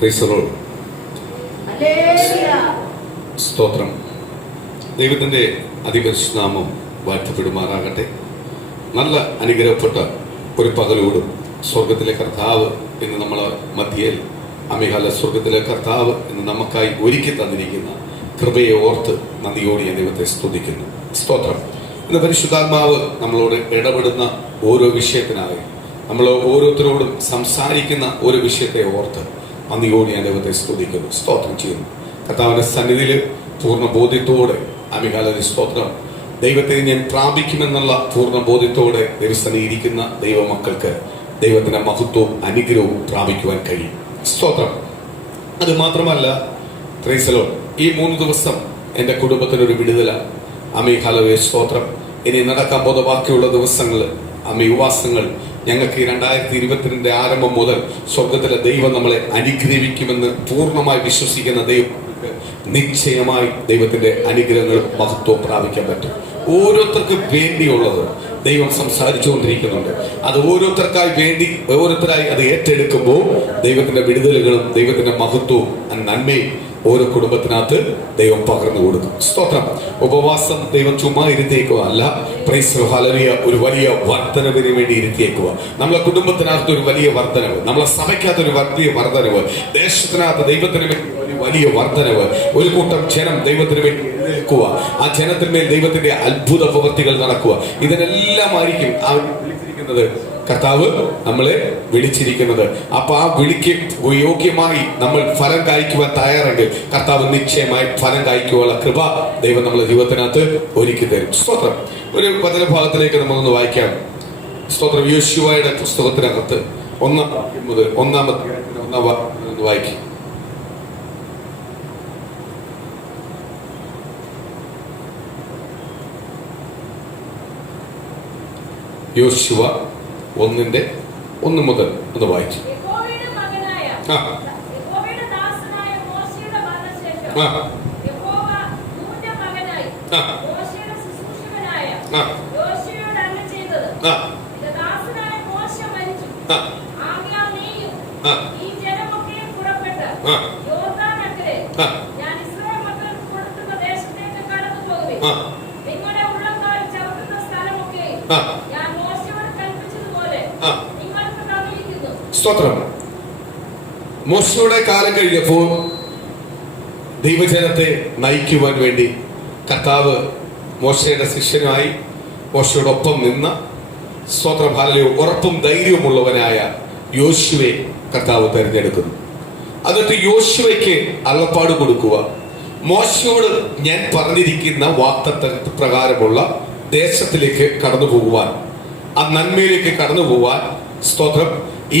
Price the Lord. സ്തോത്രം. ദൈവത്തിൻ്റെ അതിപരിശുദ്ധ നാമം വാഴ്ത്തപ്പെടുമാറാകട്ടെ. നല്ല അനുഗ്രഹപ്പെട്ട ഒരു പകലോടും സ്വർഗത്തിലെ കർത്താവ് എന്ന് നമ്മൾ മധ്യയിൽ അമികാല സ്വർഗത്തിലെ കർത്താവ് എന്ന് നമുക്കായി ഒരുക്കി തന്നിരിക്കുന്ന കൃപയെ ഓർത്ത് നന്ദിയോടെ ഞാൻ ദൈവത്തെ സ്തുതിക്കുന്നു. സ്തോത്രം. ഇന്ന് പരിശുദ്ധാത്മാവ് നമ്മളോട് ഇടപെടുന്ന ഓരോ വിഷയത്തിനായി നമ്മൾ ഓരോരുത്തരോടും സംസാരിക്കുന്ന ഒരു വിഷയത്തെ ഓർത്ത് നന്ദിയോടെ ഞാൻ ദൈവത്തെ സ്തുതിക്കുന്നു, സ്തോത്രം ചെയ്യുന്നു. കർത്താവിന്റെ സന്നിധിയിൽ പൂർണ്ണ ബോധ്യത്തോടെ അമികാലൊരു സ്തോത്രം ദൈവത്തെ ഞാൻ പ്രാപിക്കുമെന്നുള്ള പൂർണ്ണ ബോധ്യത്തോടെ ദൈവസ്ഥനെ ഇരിക്കുന്ന ദൈവമക്കൾക്ക് ദൈവത്തിന്റെ മഹത്വവും അനുഗ്രഹവും പ്രാപിക്കുവാൻ കഴിയും. സ്തോത്രം. അത് മാത്രമല്ല, പ്രൈസ് ദി ലോർഡ്, ഈ 3 ദിവസം എൻ്റെ കുടുംബത്തിനൊരു വിടുതല. അമികാലൊരു സ്തോത്രം. ഇനി നടക്കാൻ പോകുന്ന ബാക്കിയുള്ള ദിവസങ്ങൾ ഉപവാസങ്ങൾ ഞങ്ങൾക്ക് 2022 ആരംഭം മുതൽ സ്വർഗത്തിലെ ദൈവം നമ്മളെ അനുഗ്രഹിക്കുമെന്ന് പൂർണ്ണമായി വിശ്വസിക്കുന്ന ദൈവം നിശ്ചയമായി ദൈവത്തിന്റെ അനുഗ്രഹങ്ങളും മഹത്വവും പ്രാപിക്കാൻ പറ്റും. ഓരോരുത്തർക്കും വേണ്ടിയുള്ളത് ദൈവം സംസാരിച്ചുകൊണ്ടിരിക്കുന്നുണ്ട്. അത് ഓരോരുത്തരായി അത് ഏറ്റെടുക്കുമ്പോൾ ദൈവത്തിന്റെ വിടുതലുകളും ദൈവത്തിന്റെ മഹത്വവും നന്മയും ഓരോ കുടുംബത്തിനകത്ത് ദൈവം പകർന്നു കൊടുക്കും. സ്തോത്രം. ഉപവാസം ദൈവം ചുമ്മാ ഇരുത്തിയേക്കുക അല്ല, പ്രൈസ് ഹല്ലേലൂയ, ഒരു വലിയ വർധനവിന് വേണ്ടി ഇരുത്തിയേക്കുക. നമ്മളെ കുടുംബത്തിനകത്ത് ഒരു വലിയ വർധനവ്, നമ്മളെ സഭയ്ക്കകത്ത് ഒരു വലിയ വർധനവ്, ദേശത്തിനകത്ത് ദൈവത്തിന് വേണ്ടി വലിയ വർധനവ്. ഒരു കൂട്ടം ജനം ദൈവത്തിന് വേണ്ടി എഴുന്നേൽക്കുക, ആ ജനത്തിന്മേൽ ദൈവത്തിന്റെ അത്ഭുത പ്രവൃത്തികൾ നടക്കുക. ഇതിനെല്ലാമായിരിക്കും വിളിച്ചിരിക്കുന്നത് കർത്താവ് നമ്മളെ വിളിച്ചിരിക്കുന്നത്. അപ്പൊ ആ വിളിക്ക് യോഗ്യമായി നമ്മൾ ഫലം കായ്ക്കുവാൻ തയ്യാറെങ്കിൽ കർത്താവ് നിശ്ചയമായി ഫലം കായ്ക്കുവാനുള്ള കൃപ ദൈവം നമ്മളെ ജീവിതത്തിനകത്ത് ഒരുക്കി തരും. സ്തോത്രം. ഒരു വചനഭാഗത്തിലേക്ക് നമ്മളൊന്ന് വായിക്കാം. സ്തോത്രം. യോശുവയുടെ പുസ്തകത്തിനകത്ത് 1 മുതൽ 1 വായിക്കും. യോശുവ 1 മുതൽ 1 വായിച്ചു. സ്തോത്രം. മോശയുടെ കാലം കഴിഞ്ഞപ്പോൾ ദൈവജനത്തെ നയിക്കുവാൻ വേണ്ടി കർത്താവ് മോശയുടെ ശിഷ്യനായി മോശയോടൊപ്പം നിന്ന സ്തോത്രം ഹല്ലേലൂയ ഉറപ്പും ധൈര്യവുമുള്ളവനായ യോശുവയെ കർത്താവ് തിരഞ്ഞെടുക്കുന്നു. എന്നിട്ട് യോശുവയ്ക്ക് അള്ളപ്പാട് കൊടുക്കുക. മോശയോട് ഞാൻ പറഞ്ഞിരിക്കുന്ന വാഗ്ദത്ത പ്രകാരമുള്ള ദേശത്തിലേക്ക് കടന്നു പോകുവാൻ, ആ നന്മയിലേക്ക് കടന്നു പോവാൻ, സ്തോത്രം,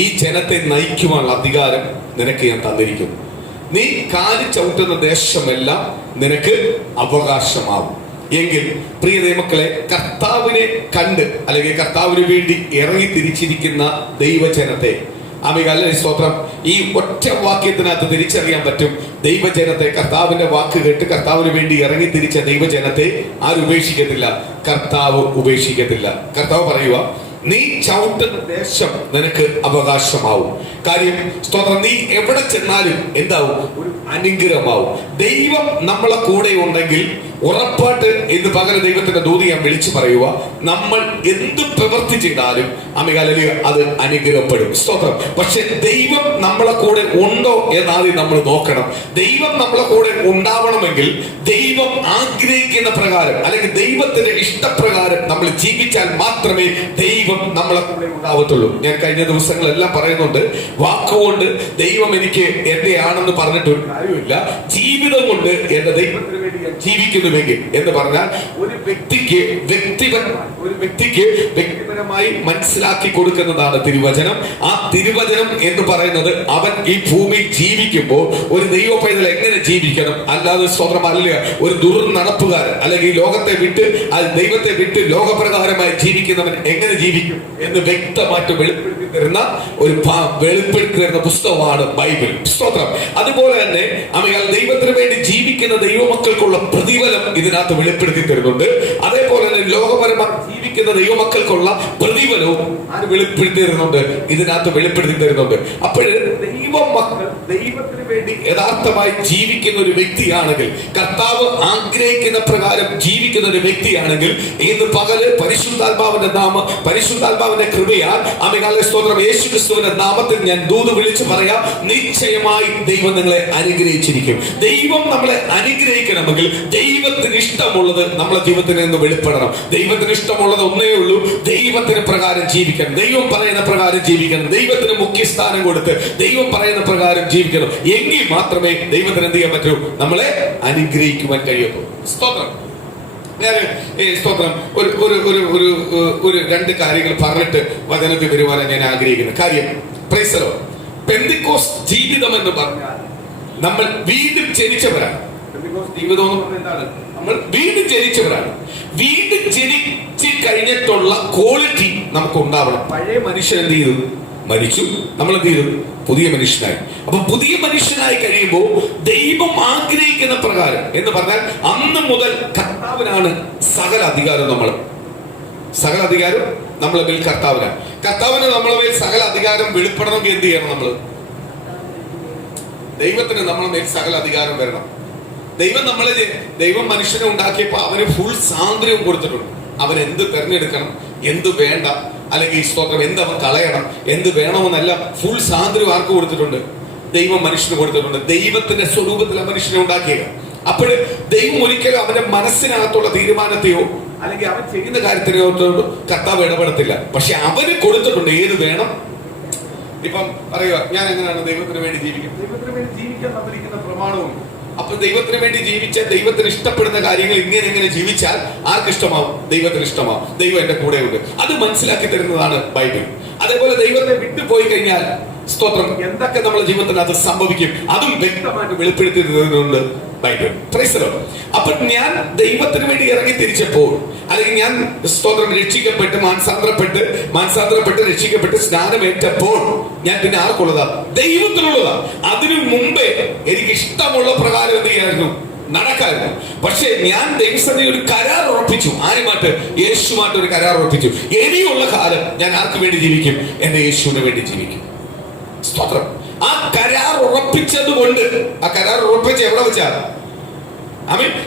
ഈ ജനത്തെ നയിക്കുവാനുള്ള അധികാരം നിനക്ക് ഞാൻ തന്നിരിക്കുന്നു. നീ കാലി ചവിട്ടുന്ന ദേശമെല്ലാം നിനക്ക് അവകാശമാവും. എങ്കിൽ പ്രിയ ദൈവമക്കളെ, കർത്താവിനെ കണ്ട് അല്ലെങ്കിൽ കർത്താവിന് വേണ്ടി ഇറങ്ങി തിരിച്ചിരിക്കുന്ന ദൈവജനത്തെ അമികല്ല സ്തോത്രം, ഈ ഒറ്റ വാക്യത്തിനകത്ത് തിരിച്ചറിയാൻ പറ്റും. ദൈവജനത്തെ, കർത്താവിന്റെ വാക്ക് കേട്ട് കർത്താവിന് വേണ്ടി ഇറങ്ങി തിരിച്ച ദൈവജനത്തെ ആരും ഉപേക്ഷിക്കത്തില്ല, കർത്താവ് ഉപേക്ഷിക്കത്തില്ല. കർത്താവ് പറയുക, നീ ചവിട്ടുന്ന ദേശം നിനക്ക് അവകാശമാവും. കാര്യം സ്തോത്രം, നീ എവിടെ ചെന്നാലും എന്താവും? ഒരു അനുഗ്രഹമാവും. ദൈവം നമ്മളെ കൂടെ ഉണ്ടെങ്കിൽ ഉറപ്പായിട്ട് ഇന്ന് പകരം ദൈവത്തിന്റെ ദൂതി ഞാൻ വിളിച്ചു പറയുക, നമ്മൾ എന്ത് പ്രവൃത്തി ചെയ്താലും അമികാലയിൽ അത് അനുഗ്രഹപ്പെടും. സ്തോത്രം. പക്ഷെ ദൈവം നമ്മളെ കൂടെ ഉണ്ടോ എന്നാദ്യം നമ്മൾ നോക്കണം. ദൈവം നമ്മളെ കൂടെ ഉണ്ടാവണമെങ്കിൽ ദൈവം ആഗ്രഹിക്കുന്ന പ്രകാരം അല്ലെങ്കിൽ ദൈവത്തിന്റെ ഇഷ്ടപ്രകാരം നമ്മൾ ജീവിച്ചാൽ മാത്രമേ ദൈവം നമ്മളെ കൂടെ ഉണ്ടാവത്തുള്ളൂ. ഞാൻ കഴിഞ്ഞ ദിവസങ്ങളെല്ലാം പറയുന്നുണ്ട്, വാക്കുകൊണ്ട് ദൈവം എനിക്ക് എന്റെ ആണെന്ന് പറഞ്ഞിട്ടൊരു കാര്യമില്ല. ജീവിതം കൊണ്ട് എന്റെ ദൈവത്തിന് വേണ്ടി ജീവിക്കുന്നുവെങ്കിൽ എന്ന് പറഞ്ഞാൽ ഒരു വ്യക്തിക്ക് വ്യക്തിപരമായി മനസ്സിലാക്കി കൊടുക്കുന്നതാണ് തിരുവചനം. ആ തിരുവചനം എന്ന് പറയുന്നത് അവൻ ഈ ഭൂമിയിൽ ജീവിക്കുമ്പോൾ ഒരു ദൈവ പൈതൽ എങ്ങനെ ജീവിക്കണം, അല്ലാതെ സ്വതന്ത്രം അല്ല ഒരു ദുർനടപ്പുകാരൻ അല്ലെങ്കിൽ ലോകത്തെ വിട്ട് ദൈവത്തെ വിട്ട് ലോകപ്രകാരമായി ജീവിക്കുന്നവൻ എങ്ങനെ ജീവിക്കും എന്ന് വ്യക്തമായിട്ട് വെളിപ്പെടുത്തി തരുന്ന പുസ്തകമാണ് ബൈബിൾ. സ്തോത്രം. അതുപോലെ തന്നെ ദൈവത്തിന് വേണ്ടി ജീവിക്കുന്ന ദൈവമക്കൾക്കുള്ള പ്രതിഫലം ഇതിനകത്ത് വെളിപ്പെടുത്തി തരുന്നുണ്ട്. അതേപോലെ തന്നെ ലോകപരമായി ജീവിക്കുന്ന ദൈവമക്കൾക്കുള്ള പ്രതിഫലവും ആര് വെളിപ്പെടുത്തി തരുന്നുണ്ട്? ഇതിനകത്ത് വെളിപ്പെടുത്തി തരുന്നുണ്ട്. അപ്പോൾ ദൈവമക്കൾ ദൈവത്തിന് വേണ്ടി യഥാർത്ഥമായി ജീവിക്കുന്ന ഒരു വ്യക്തിയാണെങ്കിൽ, കർത്താവ് ആഗ്രഹിക്കുന്ന പ്രകാരം ജീവിക്കുന്ന ഒരു വ്യക്തിയാണെങ്കിൽ, ഇന്ന് പകല് പരിശുദ്ധാത്മാവിന്റെ കൃപയാൽ അമികാല സ്തോത്രം യേശുക്രിസ്തുവിന്റെ നാമത്തിൽ ഞാൻ ദൂത് വിളിച്ചു പറയാം, നിശ്ചയമായി ദൈവം നിങ്ങളെ അനുഗ്രഹിച്ചിരിക്കും. ദൈവം നമ്മളെ അനുഗ്രഹിക്കണമെങ്കിൽ ദൈവത്തിന് ഇഷ്ടമുള്ളത് നമ്മളെ ജീവിതത്തിൽ നിന്ന് വെളിപ്പെടണം. ദൈവത്തിന് ഇഷ്ടമുള്ളത് ഒന്നേ ഉള്ളൂ, ദൈവത്തിന് പ്രകാരം ജീവിക്കണം, ദൈവം പറയുന്ന പ്രകാരം ജീവിക്കണം, ദൈവത്തിന് മുഖ്യസ്ഥാനം കൊടുത്ത് ദൈവം പറയുന്ന പ്രകാരം ജീവിക്കണം. എങ്കിൽ മാത്രമേ ദൈവത്തിന് എന്ത് ചെയ്യാൻ പറ്റൂ? നമ്മളെ അനുഗ്രഹിക്കുവാൻ കഴിയൂ. സ്തോത്രം. സ്തോത്രം. ഒരു രണ്ട് കാര്യങ്ങൾ പറഞ്ഞിട്ട് വചനത്തിൽ വരുവാൻ ഞാൻ ആഗ്രഹിക്കുന്നു. കാര്യം, പ്രൈസ് ദി ലോർഡ്, പെന്തിക്കോസ്ത് ജീവിതം എന്ന് പറഞ്ഞാൽ നമ്മൾ വീണ്ടും ജനിച്ചവരാണ്. പെന്തിക്കോസ്ത് ജീവിതം എന്ന് പറഞ്ഞാൽ എന്താണ്? നമ്മൾ വീണ്ടും ജനിച്ചവരാണ്. വീണ്ടും ജനിച്ച് കഴിഞ്ഞിട്ടുള്ള ക്വാളിറ്റി നമുക്ക് ഉണ്ടാവണം. പഴയ മനുഷ്യൻ എന്ത് ചെയ്തു? മരിച്ചു. നമ്മൾ എന്ത് ചെയ്തു? പുതിയ മനുഷ്യനായി. അപ്പൊ പുതിയ മനുഷ്യനായി കഴിയുമ്പോൾ ദൈവം ആഗ്രഹിക്കുന്ന പ്രകാരം എന്ന് പറഞ്ഞാൽ അന്ന് മുതൽ കർത്താവിനാണ് സകല അധികാരം. സകല അധികാരം നമ്മളെ മേൽ കർത്താവിനാണ്. കർത്താവിന് നമ്മളെ മേൽ സകല അധികാരം വെളിപ്പെടണമെങ്കിൽ എന്ത് ചെയ്യണം? ദൈവത്തിന് നമ്മളെ മേൽ സകല അധികാരം വരണം. ദൈവം മനുഷ്യനെ ഉണ്ടാക്കിയപ്പോൾ അവന് ഫുൾ സ്വാതന്ത്ര്യം കൊടുത്തിട്ടുണ്ട്. അവൻ എന്ത് തെരഞ്ഞെടുക്കണം, എന്ത് വേണ്ട, അല്ലെങ്കിൽ സ്തോത്രം എന്ത് അവൻ കളയണം, എന്ത് വേണമെന്നെല്ലാം ഫുൾ സ്വാതന്ത്ര്യം ആർക്ക് കൊടുത്തിട്ടുണ്ട്? ദൈവം മനുഷ്യന് കൊടുത്തിട്ടുണ്ട്. ദൈവത്തിന്റെ സ്വരൂപത്തിൽ മനുഷ്യനെ ഉണ്ടാക്കിയത്. അപ്പോൾ ദൈവം ഒരിക്കലും അവന്റെ മനസ്സിനകത്തുള്ള തീരുമാനത്തെയോ അല്ലെങ്കിൽ അവൻ ചെയ്യുന്ന കാര്യത്തിനെയോ കർത്താവ് ഇടപെടത്തില്ല. പക്ഷെ അവന് കൊടുത്തിട്ടുണ്ട് ഏത് വേണം. ഇപ്പം പറയുക, ഞാൻ എങ്ങനെയാണ് ദൈവത്തിന് വേണ്ടി ജീവിക്കും? ദൈവത്തിന് വേണ്ടി ജീവിക്കാൻ തന്നിരിക്കുന്ന പ്രമാണവും. അപ്പൊ ദൈവത്തിന് വേണ്ടി ജീവിച്ച, ദൈവത്തിന് ഇഷ്ടപ്പെടുന്ന കാര്യങ്ങൾ ഇങ്ങനെ ജീവിച്ചാൽ ആർക്ക് ഇഷ്ടമാവും? ദൈവത്തിന് ഇഷ്ടമാവും. ദൈവം എന്റെ കൂടെ ഉണ്ട്. അത് മനസ്സിലാക്കി തരുന്നതാണ് ബൈബിൾ. അതേപോലെ ദൈവത്തെ വിട്ടുപോയി കഴിഞ്ഞാൽ സ്തോത്രം എന്തൊക്കെ നമ്മുടെ ജീവിതത്തിൽ അത് സംഭവിക്കും, അതും വ്യക്തമായിട്ട് വെളിപ്പെടുത്തി തരുന്നുണ്ട് ബൈബിൾ. Price the Lord. അപ്പൊ ഞാൻ ദൈവത്തിന് വേണ്ടി ഇറങ്ങി തിരിച്ചപ്പോൾ, അല്ലെങ്കിൽ ഞാൻ സ്തോത്രം രക്ഷിക്കപ്പെട്ട് മാനസാന്തരപ്പെട്ട് രക്ഷിക്കപ്പെട്ട് സ്നാനമേറ്റപ്പോൾ ഞാൻ പിന്നെ ആർക്കുള്ളതാ? ദൈവത്തിനുള്ളതാ. അതിനു മുമ്പേ എനിക്ക് ഇഷ്ടമുള്ള പ്രകാരം എന്ത് ചെയ്യായിരുന്നു? നടക്കായിരുന്നു. പക്ഷെ ഞാൻ ദൈവസന്നിധി ഒരു കരാർ ഉറപ്പിച്ചു. ആരുമായിട്ട്? യേശുമായിട്ട് ഒരു കരാർ ഉറപ്പിച്ചു. ഇനിയുള്ള കാലം ഞാൻ ആർക്ക് വേണ്ടി ജീവിക്കും? എന്റെ യേശുവിന് വേണ്ടി ജീവിക്കും. സ്തോത്രം. ആ കരാർ ഉറപ്പിച്ചത് കൊണ്ട്, ആ കരാർ ഉറപ്പിച്ച് എവിടെ വെച്ചാൽ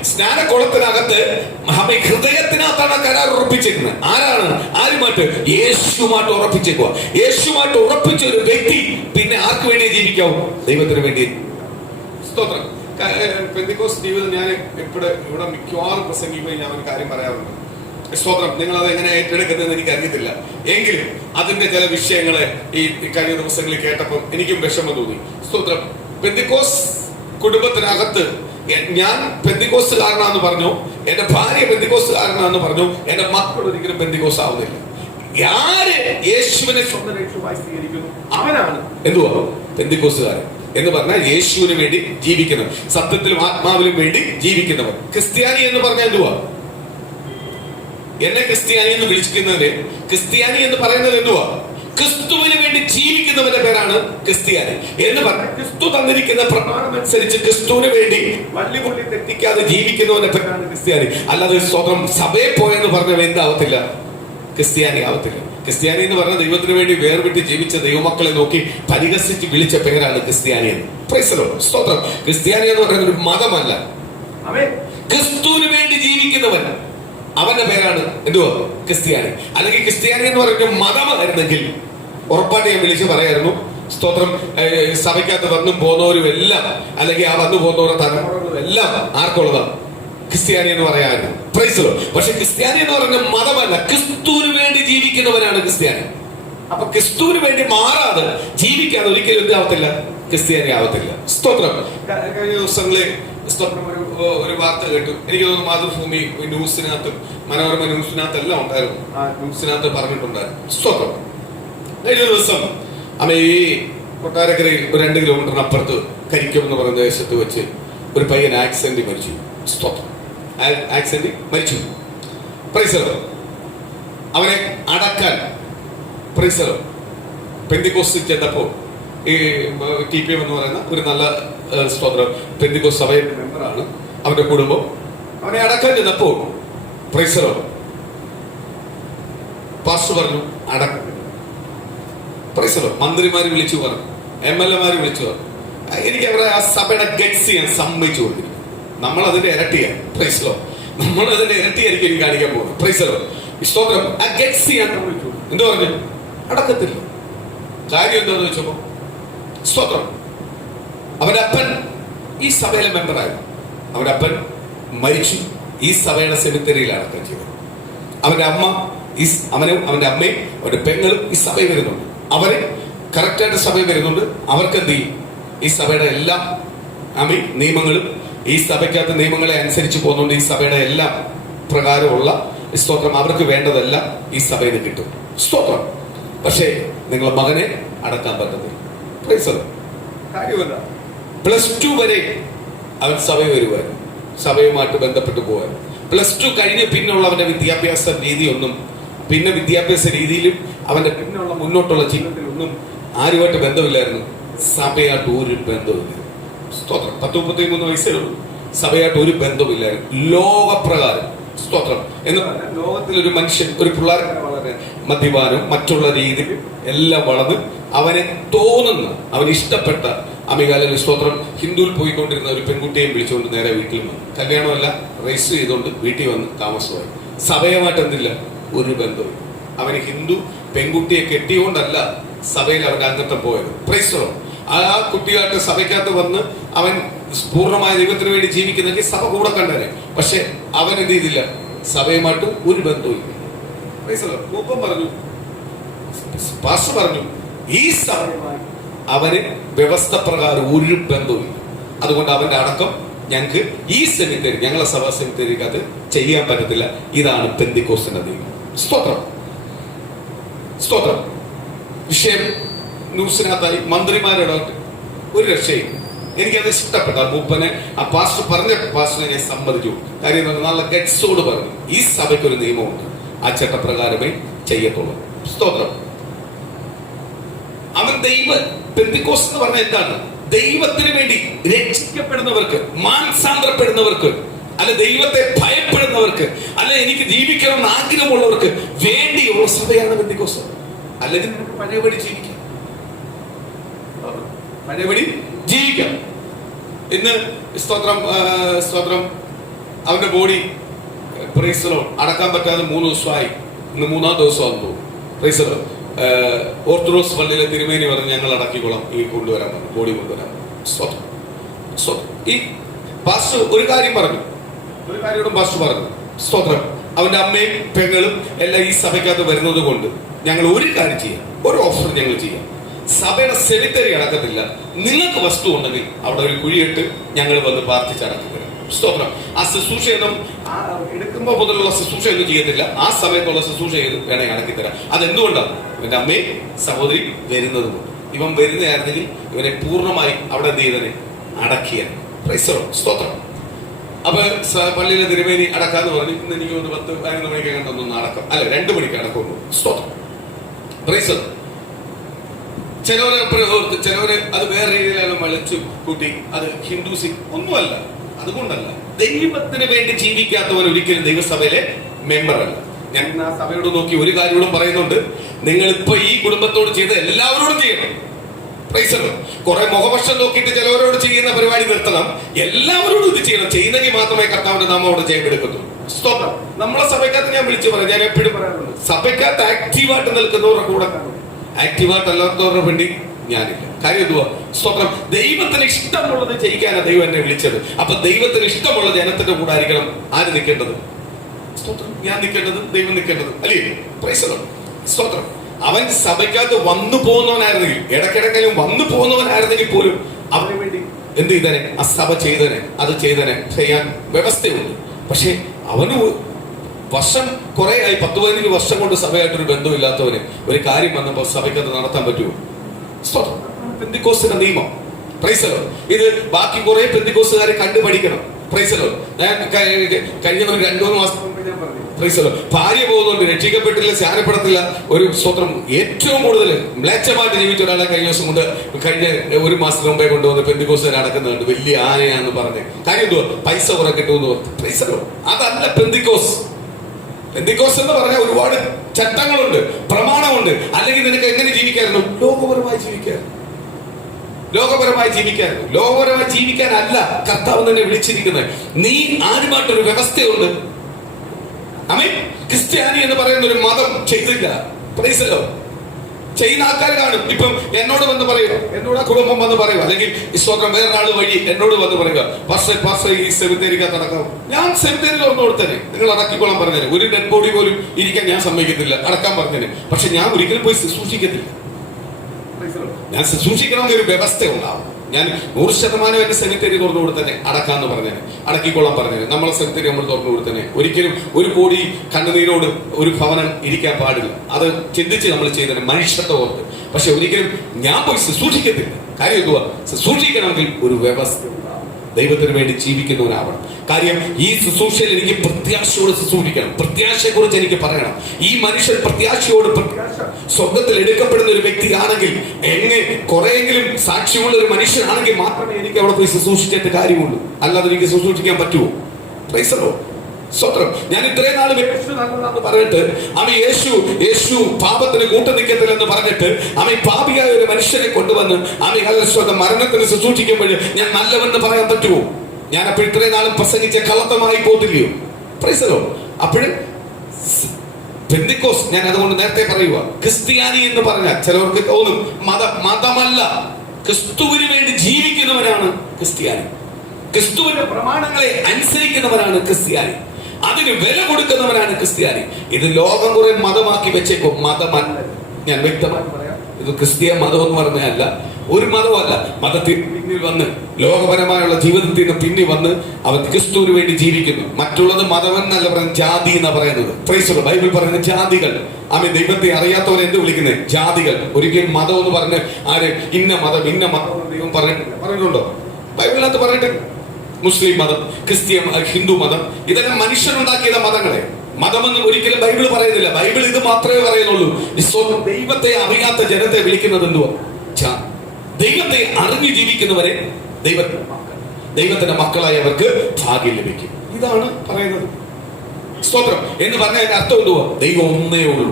സ്നാനക്കുളത്തിനകത്ത് ഹൃദയത്തിനകത്താണ് കരാർ ഉറപ്പിച്ചിരിക്കുന്നത്. ആരുമായിട്ട്? യേശുമായിട്ട് ഉറപ്പിച്ചേക്കുക. യേശുമായിട്ട് ഉറപ്പിച്ച ഒരു വ്യക്തി പിന്നെ ആർക്ക് വേണ്ടി ജീവിക്കാവും? ദൈവത്തിന് വേണ്ടി. സ്തോത്രം. പെന്തിക്കോസ്ത് ജീവിതം ഞാൻ ഇവിടെ മിക്കവാറും പ്രസംഗിക്കുമ്പോൾ ഞാൻ ഒരു കാര്യം പറയാറുണ്ട്. സ്തോത്രം. നിങ്ങൾ അത് എങ്ങനെ ഏറ്റെടുക്കുന്നതെന്ന് എനിക്ക് അറിയത്തില്ല. എങ്കിലും അതിന്റെ ചില വിഷയങ്ങളെ ഈ കഴിഞ്ഞ ദിവസങ്ങളിൽ കേട്ടപ്പോൾ എനിക്കും വിഷമം തോന്നി. സ്തോത്രം. പെന്തിക്കോസ്ത് കുടുംബത്തിനകത്ത് ഞാൻ പെന്തിക്കോസ്തുകാരനാന്ന് പറഞ്ഞു, എന്റെ ഭാര്യ പെന്തിക്കോസ്തുകാരനാന്ന് പറഞ്ഞു, എന്റെ മക്കൾ ഒരിക്കലും പെന്തിക്കോസ്ത് ആവുന്നില്ല. ആര് യേശുവിനെ സ്വന്തം രക്ഷകനായി സ്വീകരിക്കുന്നു അവനാണ് എന്തുവാ? പെന്തിക്കോസ്തുകാരൻ എന്ന് പറഞ്ഞാൽ യേശുവിന് വേണ്ടി ജീവിക്കുന്നവർ, സത്യത്തിലും ആത്മാവിലും വേണ്ടി ജീവിക്കുന്നവർ. ക്രിസ്ത്യാനി എന്ന് പറഞ്ഞാൽ എന്തുവാ? എന്നെ ക്രിസ്ത്യാനി എന്ന് വിളിക്കുന്നവര്, ക്രിസ്ത്യാനി എന്ന് പറയുന്നത് എന്തുവാ? ക്രിസ്തുവിന് വേണ്ടി ജീവിക്കുന്നവന്റെ പേരാണ് ക്രിസ്ത്യാനി എന്ന് പറഞ്ഞാൽ ക്രിസ്തു തന്നിരിക്കുന്ന പ്രമാണം അനുസരിച്ച് ക്രിസ്തുവിന് വേണ്ടി വള്ളിപുള്ളി തെറ്റിക്കാതെ ജീവിക്കുന്നവന്റെ പേരാണ് ക്രിസ്ത്യാനി. അല്ലാതെ സ്വന്തം സഭയെ പോയെന്ന് പറഞ്ഞവ എന്താവത്തില്ല? ക്രിസ്ത്യാനി ആവത്തില്ല. ക്രിസ്ത്യാനി എന്ന് പറഞ്ഞ ദൈവത്തിന് വേണ്ടി വേർവിട്ട് ജീവിച്ച ദൈവമക്കളെ നോക്കി പരിഹസിച്ച് വിളിച്ച പേരാണ് ക്രിസ്ത്യാനി എന്ന്. Price the Lord. സ്തോത്രം. ക്രിസ്ത്യാനി എന്ന് പറയുന്ന ഒരു മതമല്ല. അവൻ ക്രിസ്തുവിന് വേണ്ടി ജീവിക്കുന്നവൻ, അവന്റെ പേരാണ് എന്തുവാ? ക്രിസ്ത്യാനി. അല്ലെങ്കിൽ ക്രിസ്ത്യാനി എന്ന് പറയുന്ന മതമായിരുന്നെങ്കിൽ ഉറപ്പായിട്ട് ഞാൻ വിളിച്ച് പറയായിരുന്നു. സ്തോത്രം. സഭയ്ക്കകത്ത് വന്നും പോന്നവരും എല്ലാം, അല്ലെങ്കിൽ ആ വന്നു പോകുന്നവരുടെ തലമുറകളും എല്ലാം ആർക്കുള്ളതാണ്? ക്രിസ്ത്യാനി എന്ന് പറയാമായിരുന്നു. Price the Lord. പക്ഷെ ക്രിസ്ത്യാനി എന്ന് പറയുന്ന മതമല്ല, ക്രിസ്തുവിന് വേണ്ടി ജീവിക്കുന്നവനാണ് ക്രിസ്ത്യാനി. അപ്പൊ ക്രിസ്തുവിന് വേണ്ടി മാറാതെ ജീവിക്കാതെ ഒരിക്കലും എന്താവത്തില്ല? ക്രിസ്ത്യാനി ആവത്തില്ല. സ്തോത്രം. കഴിഞ്ഞ ദിവസങ്ങളിൽ സ്തോത്രം ഒരു വാർത്ത കേട്ടു. എനിക്ക് തോന്നുന്നു മാതൃഭൂമി ന്യൂസിനകത്ത്, മനോരമ ന്യൂസിനകത്ത് എല്ലാം ഉണ്ടായിരുന്നു. ആ ന്യൂസിനകത്ത് പറഞ്ഞിട്ടുണ്ടായിരുന്നു. സ്തോത്രം. കഴിഞ്ഞ ദിവസം ഈ കൊട്ടാരക്കരയിൽ ഒരു 2 കിലോമീറ്ററിന് അപ്പുറത്ത് കരിക്കം എന്ന് പറയുന്ന ദേശത്ത് വെച്ച് ഒരു പയ്യൻ ആക്സിഡന്റ് മരിച്ചു. സ്തോത്രം. ആക്സിഡന്റ് മരിച്ചു. Price the Lord. അവനെ അടക്കാൻ പ്രൈസ് ദി ലോർഡ് പെന്തിക്കോസ്തിൽ ചെന്നപ്പോൾ ഈ TPM എന്ന് പറയുന്ന ഒരു നല്ല സ്തോത്രം പെന്തിക്കോസ്ത് സഭയുടെ മെമ്പറാണ് അവന്റെ കുടുംബം. അവനെ അടക്കാൻ ചെന്നപ്പോൾ പ്രൈസ് ദി ലോർഡ് പാസ്റ്റർ പറഞ്ഞു അടക്കം. മന്ത്രിമാര് വിളിച്ചു പറഞ്ഞു, MLA വിളിച്ചു പറഞ്ഞു. എനിക്ക് അവരെ ആ സഭയുടെ ഗട്സ് ഞാൻ സമ്മതിച്ചു കൊടുത്തിരിക്കും. നമ്മൾ അതിന്റെ ഇരട്ടിയാണ്. നമ്മൾ അതിന്റെ ഇരട്ടിയായിരിക്കും എനിക്ക് കാണിക്കാൻ പോകുന്നത്. സ്തോത്രം. ആ ഗട്സ് ഞാൻ സമ്മതിച്ചു. എന്താ പറഞ്ഞു? അടക്കത്തില്ല. കാര്യം എന്താന്ന് വെച്ചപ്പോ സ്തോത്രം, അവന്റെ അപ്പൻ ഈ സഭയിലെ മെമ്പറായിരുന്നു. അവന്റെ അപ്പൻ മരിച്ചു. ഈ സഭയുടെ സെമിത്തേരിയിൽ അടക്കം ചെയ്തു. അവന്റെ അമ്മ അവനും അവന്റെ അമ്മയും അവന്റെ പെങ്ങളും ഈ സഭയിൽ വരുന്നുണ്ട്. അവര് കറക്റ്റായിട്ട് സഭയിൽ വരുന്നുണ്ട്. അവർക്ക് എന്ത് ചെയ്യും? ഈ സഭയുടെ എല്ലാ നിയമങ്ങളും, ഈ സഭയ്ക്കകത്ത് നിയമങ്ങളെ അനുസരിച്ച് പോകുന്നുണ്ട്. ഈ സഭയുടെ എല്ലാ പ്രകാരമുള്ള സ്തോത്രം അവർക്ക് വേണ്ടതെല്ലാം ഈ സഭയിൽ കിട്ടും. സ്തോത്രം. പക്ഷേ നിങ്ങളെ മകനെ അടക്കാൻ പറ്റത്തില്ല. കാര്യമല്ല. +2 വരെ അവൻ സഭയിൽ വരുവായിരുന്നു, സഭയുമായിട്ട് ബന്ധപ്പെട്ട് പോവാൻ. +2 കഴിഞ്ഞ് പിന്നുള്ളവന്റെ വിദ്യാഭ്യാസ രീതിയൊന്നും, പിന്നെ വിദ്യാഭ്യാസ രീതിയിലും അവന്റെ പിന്നുള്ള മുന്നോട്ടുള്ള ജീവിതത്തിലൊന്നും ആരുമായിട്ട് ബന്ധമില്ലായിരുന്നു. സഭയായിട്ട് ഒരു ബന്ധമില്ല. സ്തോത്രം. 10-33 വയസ്സേ ഉള്ളൂ. സഭയായിട്ട് ഒരു ബന്ധമില്ലായിരുന്നു. ലോകപ്രകാരം സ്തോത്രം എന്ന് പറഞ്ഞാൽ ലോകത്തിലൊരു മനുഷ്യൻ, ഒരു പിള്ളേർ വളരെ മദ്യപാനം മറ്റുള്ള രീതിയിൽ എല്ലാം വളർന്ന് അവന് തോന്നുന്ന, അവന് ഇഷ്ടപ്പെട്ട അമികാലിൽ സ്തോത്രം ഹിന്ദുവിൽ പോയിക്കൊണ്ടിരുന്ന ഒരു പെൺകുട്ടിയെയും വിളിച്ചുകൊണ്ട് നേരെ വീട്ടിൽ വന്നു. കല്യാണമല്ല, രജിസ്റ്റർ ചെയ്തുകൊണ്ട് വീട്ടിൽ വന്ന് താമസമായി. സഭയുമായിട്ട് എന്തില്ല? ഒരു ബന്ധവും. അവന് ഹിന്ദു പെൺകുട്ടിയെ കെട്ടിയോണ്ടല്ല സഭയിൽ അവന്റെ അംഗത്വം പോയത്. പ്രൈസ്തോ. ആ കുട്ടിയായിട്ട് സഭയ്ക്കകത്ത് വന്ന് അവൻ പൂർണ്ണമായ ദൈവത്തിന് വേണ്ടി ജീവിക്കുന്നെങ്കിൽ സഭ കൂടെ കണ്ടേനെ. പക്ഷെ അവൻ എന്ത് ചെയ്തില്ല? സഭയുമായിട്ട് ഒരു ബന്ധവും. മൂപ്പം പറഞ്ഞു, പാസ്റ്റർ പറഞ്ഞു, ഈ സഭയുമായി അവന് വ്യവസ്ഥ പ്രകാരം ഒരു ബന്ധവും. അതുകൊണ്ട് അവന്റെ അടക്കം ഞങ്ങൾക്ക് ഈ സെമിത്തേരി, ഞങ്ങളെ സഭാ സെമിത്തേരിക്കകത്ത് ചെയ്യാൻ പറ്റത്തില്ല. ഇതാണ് പെന്തിക്കോസ്തിന്റെ നിയമം. സ്തോത്രം. സ്തോത്രം. വിഷയം ന്യൂസിനകത്തായി മന്ത്രിമാരുടെ ഒരു രക്ഷയും. എനിക്കത് ഇഷ്ടപ്പെട്ട മൂപ്പനെ ആ പാസ്റ്റർ പറഞ്ഞ പാസ്റ്ററിനെ ഞാൻ സമ്മതിച്ചു. കാര്യം നല്ല ഗട്സോട് പറഞ്ഞു, ഈ സഭയ്ക്ക് ഒരു നിയമമുണ്ട്, ആ ചട്ടപ്രകാരമേ ചെയ്യത്തുള്ളൂ. സ്തോത്രം. അവൻ പെന്തിക്കോസ്ത് എന്ന് പറഞ്ഞാൽ എന്താണ്? ദൈവത്തിന് വേണ്ടി രക്ഷിക്കപ്പെടുന്നവർക്ക്, മാനസാന്തരപ്പെടുന്നവർക്ക്, അല്ല ദൈവത്തെ ഭയപ്പെടുന്നവർക്ക്, അല്ല എനിക്ക് ജീവിക്കണം ആഗ്രഹമുള്ളവർക്ക് വേണ്ടിയുള്ള സഭയാണ് പെന്തിക്കോസ്ത്. അല്ലെങ്കിൽ നമുക്ക് പഴയപടി ജീവിക്കാം. പഴയപടി ജീവിക്കാം. ഇന്ന് സ്തോത്രം സ്തോത്രം അവന്റെ ബോഡി അടക്കാൻ പറ്റാതെ 3 ദിവസമായി. ഇന്ന് 3-ാം ദിവസമാണെന്ന് തോന്നുന്നു. ഓർത്തഡോക്സ് പള്ളിയിലെ തിരുമേനി പറഞ്ഞ് ഞങ്ങൾ അടക്കിക്കോളാം, ഈ കൊണ്ടുവരാൻ പറഞ്ഞു, ബോഡി കൊണ്ടുവരാൻ. ഈ പാസ്റ്റർ ഒരു കാര്യം പറഞ്ഞു, ഒരു കാര്യത്തോടും പാസ്റ്റർ പറഞ്ഞു. സ്തോത്രം. അവന്റെ അമ്മയും പെങ്ങളും എല്ലാം ഈ സഭയ്ക്കകത്ത് വരുന്നത് കൊണ്ട് ഞങ്ങൾ ഒരു കാര്യം ചെയ്യാം, ഒരു ഓഫർ ഞങ്ങൾ ചെയ്യാം. സഭയുടെ സെമിത്തേരി അടക്കത്തില്ല. നിങ്ങൾക്ക് വസ്തു ഉണ്ടെങ്കിൽ അവിടെ ഒരു കുഴിയിട്ട് ഞങ്ങൾ വന്ന് പ്രാർത്ഥിച്ചടക്കി തരാം. സ്തോത്രം. ആ ശുശ്രൂഷയൊന്നും എടുക്കുമ്പോൾ മുതലുള്ള ശുശ്രൂഷയൊന്നും ചെയ്യത്തില്ല. ആ സമയത്തുള്ള ശുശ്രൂഷ ചെയ്ത് വേണമെങ്കിൽ അടക്കി തരാം. അതെന്തുകൊണ്ടാണ്? ഇവന്റെ അമ്മയും സഹോദരി വരുന്നത് കൊണ്ട്. ഇവൻ വരുന്നതായിരുന്നെങ്കിൽ ഇവനെ പൂർണ്ണമായി അവിടെ എന്ത് ചെയ്തനെ? അടക്കിയാണ്. സ്തോത്രം. അപ്പൊ പള്ളിയിലെ തിരുമേനി അടക്കാന്ന് പറഞ്ഞു. ഇന്ന് എനിക്ക് 10-11 മണിക്ക് കണ്ടൊന്നും അടക്കം, അല്ല 2 മണിക്ക് അടക്കമുള്ളൂ. സ്തോത്രം. ചിലവര് അത് വേറെ രീതിയിലാണ് വലിച്ചു കൂട്ടി. അത് ഹിന്ദുസി ഒന്നുമല്ല. അതുകൊണ്ടല്ല. ദൈവത്തിന് വേണ്ടി ജീവിക്കാത്തവൻ ഒരിക്കലും ദൈവസഭയിലെ മെമ്പറല്ല. ഞാൻ ആ സഭയോട് നോക്കി ഒരു കാര്യത്തോടും പറയുന്നുണ്ട്, നിങ്ങൾ ഇപ്പൊ ഈ കുടുംബത്തോട് ചെയ്ത് എല്ലാവരോടും ചെയ്യണം. കുറെ മുഖപക്ഷം നോക്കിയിട്ട് ചിലവരോട് ചെയ്യുന്ന പരിപാടി നിർത്തണം. എല്ലാവരോടും ഇത് ചെയ്യണം. ചെയ്യുന്നെങ്കിൽ മാത്രമേ കർത്താവിന്റെ നാമം അവിടെ ജയമെടുക്കത്തുള്ളൂ. സ്തോത്രം. നമ്മളെ സഭയ്ക്കകത്ത് ഞാൻ വിളിച്ചു പറയാം, ഞാൻ എപ്പോഴും പറയാറുണ്ട്, സഭയ്ക്കകത്ത് ആക്റ്റീവായിട്ട് നിൽക്കുന്നവരുടെ കൂടെ, ആക്റ്റീവായിട്ട് അല്ലാത്തവരുടെ വേണ്ടി ഞാനില്ല. കാര്യം എന്തുവാ? സ്തോത്രം. ദൈവത്തിന് ഇഷ്ടമുള്ളത് ചെയ്യിക്കാനാണ് ദൈവം എന്നെ വിളിച്ചത്. അപ്പൊ ദൈവത്തിന് ഇഷ്ടമുള്ള ജനത്തിന്റെ കൂടെ ആയിരിക്കണം ആര് നിൽക്കേണ്ടത്? സ്തോത്രം. ഞാൻ നിൽക്കേണ്ടത്, ദൈവം നിൽക്കേണ്ടത്, അല്ലേ? സ്തോത്രം. അവൻ സഭയ്ക്കകത്ത് വന്നു പോകുന്നവനായിരുന്നെങ്കിൽ, ഇടയ്ക്കിടയ്ക്കെങ്കിലും വന്നു പോകുന്നവനായിരുന്നെങ്കിൽ പോലും അവന് വേണ്ടി എന്ത് ചെയ്തേനെ? ആ സഭ ചെയ്തേനെ, അത് ചെയ്തേനെ, ചെയ്യാൻ വ്യവസ്ഥയുണ്ട്. പക്ഷെ അവന് വർഷം കുറെ ആയി, 10-15 വർഷം കൊണ്ട് സഭയായിട്ടൊരു ബന്ധമില്ലാത്തവന് ഒരു കാര്യം വന്നപ്പോൾ സഭയ്ക്കകത്ത് നടത്താൻ പറ്റുമോ? സ്തോത്രം. പെന്തിക്കോസ്തിന്റെ നിയമം. ഇത് ബാക്കി കുറെ പെന്തിക്കോസ്തുകാരെ കണ്ടുപഠിക്കണം. ഞാൻ കഴിഞ്ഞ 2-3 മാസം ഭാര്യ പോകുന്നുണ്ട്, രക്ഷിക്കപ്പെട്ടില്ല, സ്നാനപ്പെടത്തില്ല. ഒരു സ്തോത്രം. ഏറ്റവും കൂടുതൽ മ്ലേച്ഛമായിട്ട് ജീവിച്ച ഒരാളെ കഴിഞ്ഞ ദിവസം കൊണ്ട്, കഴിഞ്ഞ 1 മാസത്തിന് മുമ്പേ കൊണ്ടുവന്ന് പെന്തിക്കോസ്തുകാർ നടക്കുന്നുണ്ട്. വലിയ ആനയാന്ന് പറഞ്ഞ്. കാര്യം എന്തുവാ? പൈസ കുറെ കിട്ടുമെന്ന് പറഞ്ഞു. അതല്ല പെന്തിക്കോസ്. പെന്തിക്കോസ് എന്ന് പറഞ്ഞാൽ ഒരുപാട് ചട്ടങ്ങളുണ്ട്, പ്രമാണമുണ്ട്. അല്ലെങ്കിൽ നിനക്ക് എങ്ങനെ ജീവിക്കായിരുന്നു? ലോകപരമായി ജീവിക്കായിരുന്നു. ലോകപരമായി ജീവിക്കാനല്ല കർത്താവ് നിന്നെ വിളിച്ചിരിക്കുന്നത്. നീ ആദ്യമായിട്ടൊരു വ്യവസ്ഥയുണ്ട്. ആമേൻ. ക്രിസ്ത്യാനി എന്ന് പറയുന്ന ഒരു മതം ചെയ്തില്ല. Price the Lord. ചെയ്യുന്ന ആൾക്കാർ കാണും. ഇപ്പം എന്നോട് വന്ന് പറയുക, എന്നോട് ആ കുടുംബം വന്ന് പറയുക, അല്ലെങ്കിൽ സ്വന്തം വേറൊരാൾ വഴി എന്നോട് വന്ന് പറയുക, പാസ്റ്റർ ഈ സെമിത്തേരിക്കകത്ത് അടക്കാം. ഞാൻ സെമിത്തേരിയിൽ ഒന്ന് കൊടുത്തന്നെ, നിങ്ങൾ അടക്കിക്കോളാൻ പറഞ്ഞേനെ. ഒരു ഡെഡ് ബോഡി പോലും ഇരിക്കാൻ ഞാൻ സമ്മതിക്കത്തില്ല, അടക്കാൻ പറഞ്ഞേനെ. പക്ഷെ ഞാൻ ഒരിക്കലും പോയി ശുശ്രൂഷിക്കത്തില്ല. ഞാൻ ശുശ്രൂഷിക്കണമെങ്കിൽ ഒരു വ്യവസ്ഥ ഉണ്ടാവും. ഞാൻ 100% എന്റെ സെമിത്തേരി തുറന്നു കൊടുത്തന്നെ അടക്കാന്ന് പറഞ്ഞേനെ, അടക്കിക്കോളാൻ പറഞ്ഞേനെ. നമ്മളെ സെമിത്തേരി നമ്മൾ തുറന്നു കൊടുത്തന്നെ. ഒരിക്കലും ഒരു കോടി കണ്ണുനീരോട് ഒരു ഭവനം ഇരിക്കാൻ പാടില്ല. അത് ചിന്തിച്ച് നമ്മൾ ചെയ്തതിന് മനുഷ്യത്തെ ഓർത്ത്. പക്ഷെ ഒരിക്കലും ഞാൻ പോയി ശുശ്രൂഷിക്കത്തില്ല. കാര്യം എന്തുവാ? ശുശ്രൂഷിക്കണമെങ്കിൽ ഒരു വ്യവസ്ഥ, ദൈവത്തിന് വേണ്ടി ജീവിക്കുന്നവനാവണം. കാര്യം ഈ ശുശ്രൂഷയിൽ എനിക്ക് പ്രത്യാശയോട് ശുശ്രൂഷിക്കണം. പ്രത്യാശയെ കുറിച്ച് എനിക്ക് പറയണം. ഈ മനുഷ്യൻ പ്രത്യാശയോട് സ്വർഗത്തിൽ എടുക്കപ്പെടുന്ന ഒരു വ്യക്തിയാണെങ്കിൽ, എങ്ങനെ കുറെയെങ്കിലും സാക്ഷ്യമുള്ള ഒരു മനുഷ്യനാണെങ്കിൽ മാത്രമേ എനിക്ക് അവിടെ പോയി ശുശ്രൂഷിച്ചിട്ട് കാര്യമുള്ളൂ. അല്ലാതെ എനിക്ക് ശുശ്രൂഷിക്കാൻ പറ്റുമോ? Price the Lord. സ്വത്രം. ഞാൻ ഇത്രയും നാളും പറഞ്ഞിട്ട് യേശു പാപത്തിന് കൂട്ടു നിൽക്കത്തില്ലെന്ന് പറഞ്ഞിട്ട് പാപിയായ ഒരു മനുഷ്യനെ കൊണ്ടുവന്ന് മരണത്തിന് ശുശ്രൂഷിക്കുമ്പോൾ ഞാൻ നല്ലവെന്ന് പറയാൻ പറ്റുമോ? ഞാൻ അപ്പോൾ ഇത്രയും നാളും പ്രസംഗിച്ച കള്ളത്തമായി പോത്തില്ലയോ? Praise the Lord. അപ്പോഴും പെന്തിക്കോസ്, ഞാൻ അതുകൊണ്ട് നേരത്തെ പറയുക, ക്രിസ്ത്യാനി എന്ന് പറഞ്ഞാൽ ചിലവർക്ക് തോന്നും മതമല്ല, ക്രിസ്തുവിന് വേണ്ടി ജീവിക്കുന്നവനാണ് ക്രിസ്ത്യാനി. ക്രിസ്തുവിന്റെ പ്രമാണങ്ങളെ അനുസരിക്കുന്നവനാണ് ക്രിസ്ത്യാനി. അതിന് വില കൊടുക്കുന്നവനാണ് ക്രിസ്ത്യാനി. ഇത് ലോകം കുറെ മതമാക്കി വെച്ചേക്കോ. മതമല്ല, ഞാൻ വ്യക്തമായി പറയാം. ഇത് ക്രിസ്തീയ മതം എന്ന് പറഞ്ഞല്ല, ഒരു മതമല്ല. മതത്തിൽ പിന്നിൽ വന്ന് ലോകപരമായുള്ള ജീവിതത്തിൽ നിന്ന് പിന്നിൽ വന്ന് അവർ ക്രിസ്തുവിന് വേണ്ടി ജീവിക്കുന്നു. മറ്റുള്ളത് മതമെന്നല്ല പറയുന്നത്, ജാതി എന്നാ പറയുന്നത്. Price the Lord. ബൈബിൾ പറയുന്നത് ജാതികൾ. ദൈവത്തെ അറിയാത്തവരെ എന്ത് വിളിക്കുന്നത്? ജാതികൾ. ഒരിക്കലും മതം എന്ന് പറഞ്ഞ് ആര് ഇന്ന മതം ദൈവം പറഞ്ഞിട്ടുണ്ടോ? ബൈബിളിനകത്ത് പറഞ്ഞിട്ട് മുസ്ലിം മതം, ഹിന്ദു മതം, ഇതെല്ലാം മനുഷ്യനുണ്ടാക്കിയ മതങ്ങളെ. മതമെന്ന് ഒരിക്കലും ബൈബിൾ പറയുന്നില്ല. ബൈബിൾ ഇത് മാത്രമേ പറയുന്നുള്ളൂ. ദൈവത്തെ അറിയാത്ത ജനത്തെ വിളിക്കുന്നത് എന്തുവാ? ദൈവത്തെ അറിഞ്ഞു ജീവിക്കുന്നവരെ ദൈവത്തിന്റെ മക്കളായവർക്ക് ഭാഗ്യം ലഭിക്കും. ഇതാണ് പറയുന്നത്. സ്തോത്രം എന്ന് പറഞ്ഞാൽ അതിന്റെ അർത്ഥം എന്തുവാ? ദൈവം ഒന്നേ ഉള്ളൂ.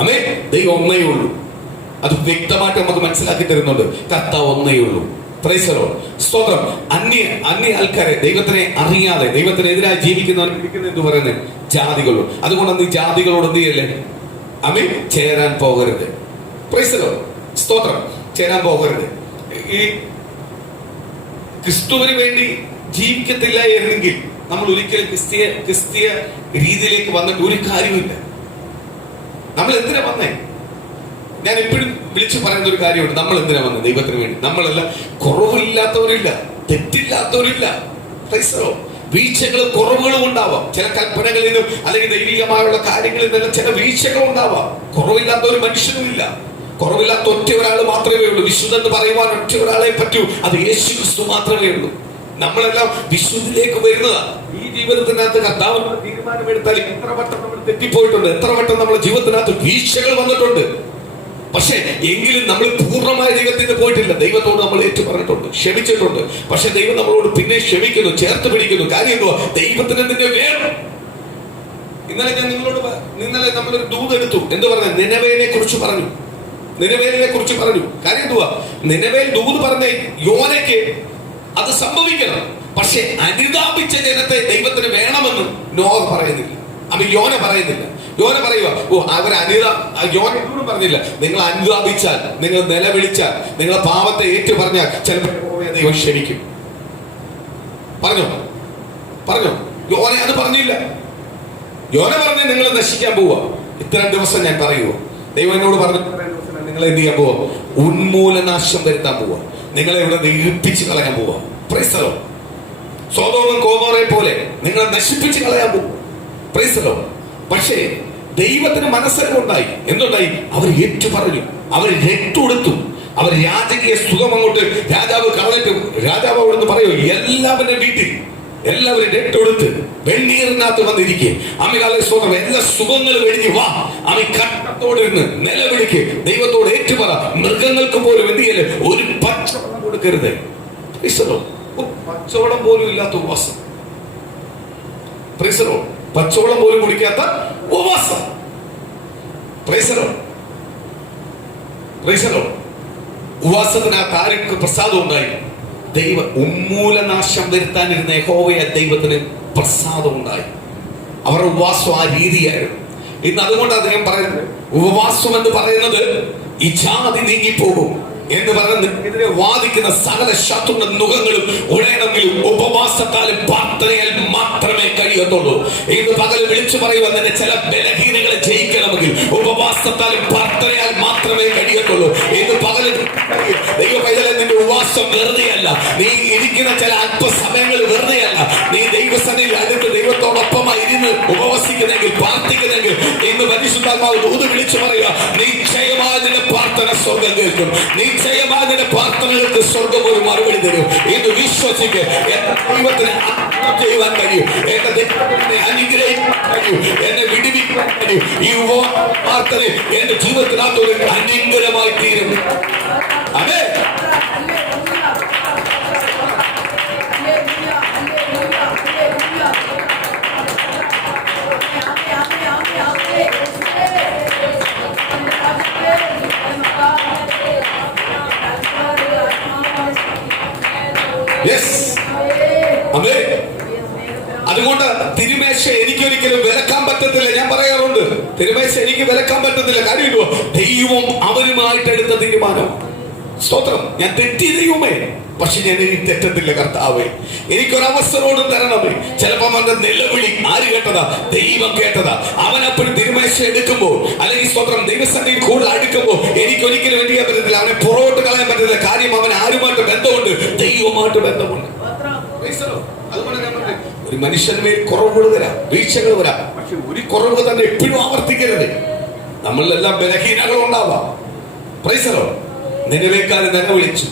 ആമേൻ. ദൈവം ഒന്നേ ഉള്ളൂ. അത് വ്യക്തമായിട്ട് നമുക്ക് മനസ്സിലാക്കി തരുന്നുണ്ട്. കർത്താവ് ഒന്നേ ഉള്ളൂ. Price the Lord. സ്തോത്രം. അന്യ ആൾക്കാരെ, ദൈവത്തിനെ അറിയാതെ ദൈവത്തിനെതിരായി ജീവിക്കുന്നവർ എന്ന് പറയുന്നത് ജാതികളോ. അതുകൊണ്ട് നീ ജാതികളോട് എന്ത് ചെയ്യല്ലേ? ചേരാൻ പോകരുത്. Price the Lord. സ്തോത്രം. ചേരാൻ പോകരുത്. ഈ ക്രിസ്തുവിന് വേണ്ടി ജീവിക്കത്തില്ല എന്നെങ്കിൽ നമ്മൾ ഒരിക്കലും ക്രിസ്തീയ രീതിയിലേക്ക് വന്നിട്ട് ഒരു കാര്യമില്ല. നമ്മൾ എന്തിനാ വന്നേ? ഞാൻ എപ്പോഴും വിളിച്ചു പറയുന്ന ഒരു കാര്യമുണ്ട്. നമ്മൾ എന്തിനാ വന്നത്? ദൈവത്തിന് വേണ്ടി. നമ്മളെല്ലാം കുറവില്ലാത്തവരില്ല, തെറ്റില്ലാത്തവരില്ല. വീഴ്ചകളും കുറവുകളും ഉണ്ടാവാം. ചില കൽപ്പനകളിൽ നിന്നും അല്ലെങ്കിൽ ദൈവികമായുള്ള കാര്യങ്ങളിൽ നിന്നെല്ലാം ചില വീഴ്ചകൾ ഉണ്ടാവാം. കുറവില്ലാത്ത ഒരു മനുഷ്യനും ഇല്ല. കുറവില്ലാത്ത ഒറ്റ ഒരാൾ മാത്രമേ ഉള്ളൂ. വിശുദ്ധ എന്ന് പറയുവാൻ ഒറ്റ ഒരാളെ പറ്റൂ. അത് യേശു ക്രിസ്തു മാത്രമേ ഉള്ളൂ. നമ്മളെല്ലാം വിശുദ്ധിയിലേക്ക് വരുന്നതാ. ഈ ജീവിതത്തിനകത്ത് കർത്താവ് തീരുമാനമെടുത്താൽ എത്ര വട്ടം നമ്മൾ തെറ്റിപ്പോയിട്ടുണ്ട്, എത്ര വട്ടം നമ്മുടെ ജീവിതത്തിനകത്ത് വീഴ്ചകൾ വന്നിട്ടുണ്ട്. പക്ഷെ എങ്കിലും നമ്മൾ പൂർണ്ണമായ ദൈവത്തിന് പോയിട്ടില്ല. ദൈവത്തോട് നമ്മൾ ഏറ്റു പറഞ്ഞിട്ടുണ്ട്, ക്ഷമിച്ചിട്ടുണ്ട്. പക്ഷെ ദൈവം നമ്മളോട് പിന്നെ ക്ഷമിക്കുന്നു, ചേർത്ത് പിടിക്കുന്നു. കാര്യം എന്തുവാ? ദൈവത്തിന് നിന്നെ വേണം. ഇന്നലെ നമ്മളൊരു ദൂത് എടുത്തു. എന്ത് പറഞ്ഞു? നിനവേനെ കുറിച്ച് പറഞ്ഞു. കാര്യം എന്തുവാ? നിനവേൽ ദൂത് പറഞ്ഞ യോനയ്ക്ക് അത് സംഭവിക്കണം. പക്ഷെ അനുതാപിച്ച ജനത്തെ ദൈവത്തിന് വേണമെന്ന് നോഹ പറയുന്നില്ല. യോന പറയുന്നില്ല. യോന പറയുക, യോനോടും പറഞ്ഞില്ല, നിങ്ങൾ അനുതാപിച്ചാൽ, നിങ്ങൾ നിലവിളിച്ചാൽ, നിങ്ങളെ പാവത്തെ ഏറ്റു പറഞ്ഞാൽ ചിലപ്പോൾ ദൈവം ക്ഷമിക്കും. പറഞ്ഞോ? യോന അത് പറഞ്ഞില്ല. യോന പറഞ്ഞ് നിങ്ങൾ നശിക്കാൻ പോവുക. ഇത്രയും ദിവസം ഞാൻ പറയുക, ദൈവം എന്നോട് പറഞ്ഞു, നിങ്ങൾ എന്ത് ചെയ്യാൻ പോവാ? ഉന്മൂലനാശം വരുത്താൻ പോവാ. നിങ്ങളെ ഇവിടെ ദഹിപ്പിച്ച് കളയാൻ പോവാ. Praise the Lord. സൊദോമും ഗൊമോറയെ പോലെ നിങ്ങളെ നശിപ്പിച്ച് കളയാൻ പോവാ. Praise the Lord. പക്ഷേ ദൈവത്തിന് മനസ്സറിവുണ്ടായി. എന്തുണ്ടായി? അവർ ഏറ്റു പറഞ്ഞു, അവർ രട്ടുകൊടുത്തു. അവർ രാജകീയ സുഖം അങ്ങോട്ട് രാജാവ് കളഞ്ഞിട്ട് രാജാവ് അവിടെ നിന്ന് പറയൂ, എല്ലാവരുടെ വീട്ടിൽ എല്ലാവരും രട്ടുകൊടുത്ത് വെണ്ണീറിനകത്ത് വന്നിരിക്കെ സ്വന്തം എല്ലാ സുഖങ്ങളും വെടിഞ്ഞു വാ. കട്ടത്തോടിരുന്ന് നിലവിളിക്ക്, ദൈവത്തോട് ഏറ്റുപറ. മൃഗങ്ങൾക്ക് പോലും എന്ത് ചെയ്യല്? ഒരു പച്ചവെള്ളം കൊടുക്കരുത്. പച്ചവെള്ളം പോലും ഇല്ലാത്ത ഉപവാസം. പച്ചവെള്ളം പോലും കുടിക്കാത്ത ഉപവാസം. Praise the Lord. Praise the Lord. ഉപവാസത്തിനകത്ത് ആർക്ക് പ്രസാദം ഉണ്ടായി? ഉന്മൂലനാശം വരുത്താനിരുന്ന യഹോവയെ ദൈവത്തിന് പ്രസാദം ഉണ്ടായി. അവരുടെ ഉപവാസം ആ രീതിയായിരുന്നു. ഇന്ന് അതുകൊണ്ട് അദ്ദേഹം പറയുന്നത്, ഉപവാസം എന്ന് പറയുന്നത് ഈ ജാതി നീങ്ങിപ്പോകും എന്ന് പറയുന്നതിനെതിരെ വാദിക്കുന്ന സകല ശത്രുക്കളുടെ മുഖങ്ങളും ഉടയണമെങ്കിലും ഉപവാസത്താലും പ്രാർത്ഥനയാൽ മാത്രമേ കഴിയത്തുള്ളൂ. ഇന്ന് പകൽ വിളിച്ചു പറയുവാൻ തന്നെ ചില ബലഹീനങ്ങളെ ജയിക്കണമെങ്കിൽ ഉപവാസത്താലും പ്രാർത്ഥനയാൽ മാത്രമേ കഴിയത്തുള്ളൂ. ഇന്ന് പകൽ ദൈവ പൈതലേ, നിന്റെ ഉപവാസം വെറുതെയല്ല. നീ ഇരിക്കുന്ന ചില അല്പസമയങ്ങൾ വെറുതെയല്ല. നീ ദൈവസന്നിധിയിൽ അടുത്ത് ദൈവത്തോടൊപ്പമായി ഇരുന്ന് ഉപവസിക്കുന്നെങ്കിൽ, പ്രാർത്ഥിക്കുന്നെങ്കിൽ, ഇന്ന് പരിശുദ്ധാത്മാവ് ദൂത് വിളിച്ചു പറയുക, നിശ്ചയമായ നിന്റെ പ്രാർത്ഥന സ്വർഗം കേൾക്കും. നിശ്ചയമായ നിന്റെ പ്രാർത്ഥനകൾക്ക് സ്വർഗം ഒരു മറുപടി തരും. ഇന്ന് വിശ്വസിക്ക്. എന്റെ ദൈവത്തിന് ചെയ്യുവാൻ കഴിയും. എന്റെ ദൈവത്തിനെ അനുഗ്രഹിക്കാൻ കഴിയും. എന്നെ വിടുവിക്കാൻ കഴിയും. ഈ പ്രാർത്ഥന എന്റെ ജീവിതത്തിനകത്ത് ഒരു അനുഗ്രഹമായി തീരും. അതെ, അതുകൊണ്ട് തിരുമേശ എനിക്കൊരിക്കലും വിലക്കാൻ പറ്റത്തില്ല. ഞാൻ പറയാറുണ്ട്, തിരുമേശ എനിക്ക് വിലക്കാൻ പറ്റത്തില്ല. കാര്യമില്ലോ, ദൈവം അവരുമായിട്ട് എടുത്ത തീരുമാനം. സ്തോത്രം. ഞാൻ തെറ്റി ദൈവമേ, പക്ഷെ ഞാൻ ഇനി തെറ്റത്തില്ല കർത്താവേ. എനിക്കൊരവസരോടും തരണമേ. ചിലപ്പോ അവന്റെ നിലവിളി ആര് കേട്ടതാ? ദൈവം കേട്ടതാ. അവനപ്പോഴും തിരുമേശ എടുക്കുമ്പോൾ, അല്ലെങ്കിൽ സ്തോത്രം ദൈവസന്നിധിയിൽ കൂടുതൽ അടുക്കുമ്പോൾ എനിക്കൊരിക്കലും എന്ത് ചെയ്യാൻ പറ്റത്തില്ല, അവനെ പുറകോട്ട് കളയാൻ പറ്റത്തില്ല. കാര്യം അവൻ ആരുമായിട്ട് ബന്ധമുണ്ട്? ദൈവമായിട്ട് ബന്ധമുണ്ട്. അതുകൊണ്ട് ഞാൻ പറഞ്ഞു, ഒരു മനുഷ്യന് മേൽ കുറവുകൾ വരാം, വീഴ്ചകൾ വരാം, പക്ഷെ ഒരു കുറവ് തന്നെ എപ്പോഴും ആവർത്തിക്കരുത്. നമ്മളിലെല്ലാം ബലഹീനകൾ ഉണ്ടാവാം. Price the Lord. നിലവേക്കാരൻ നില വിളിച്ചു.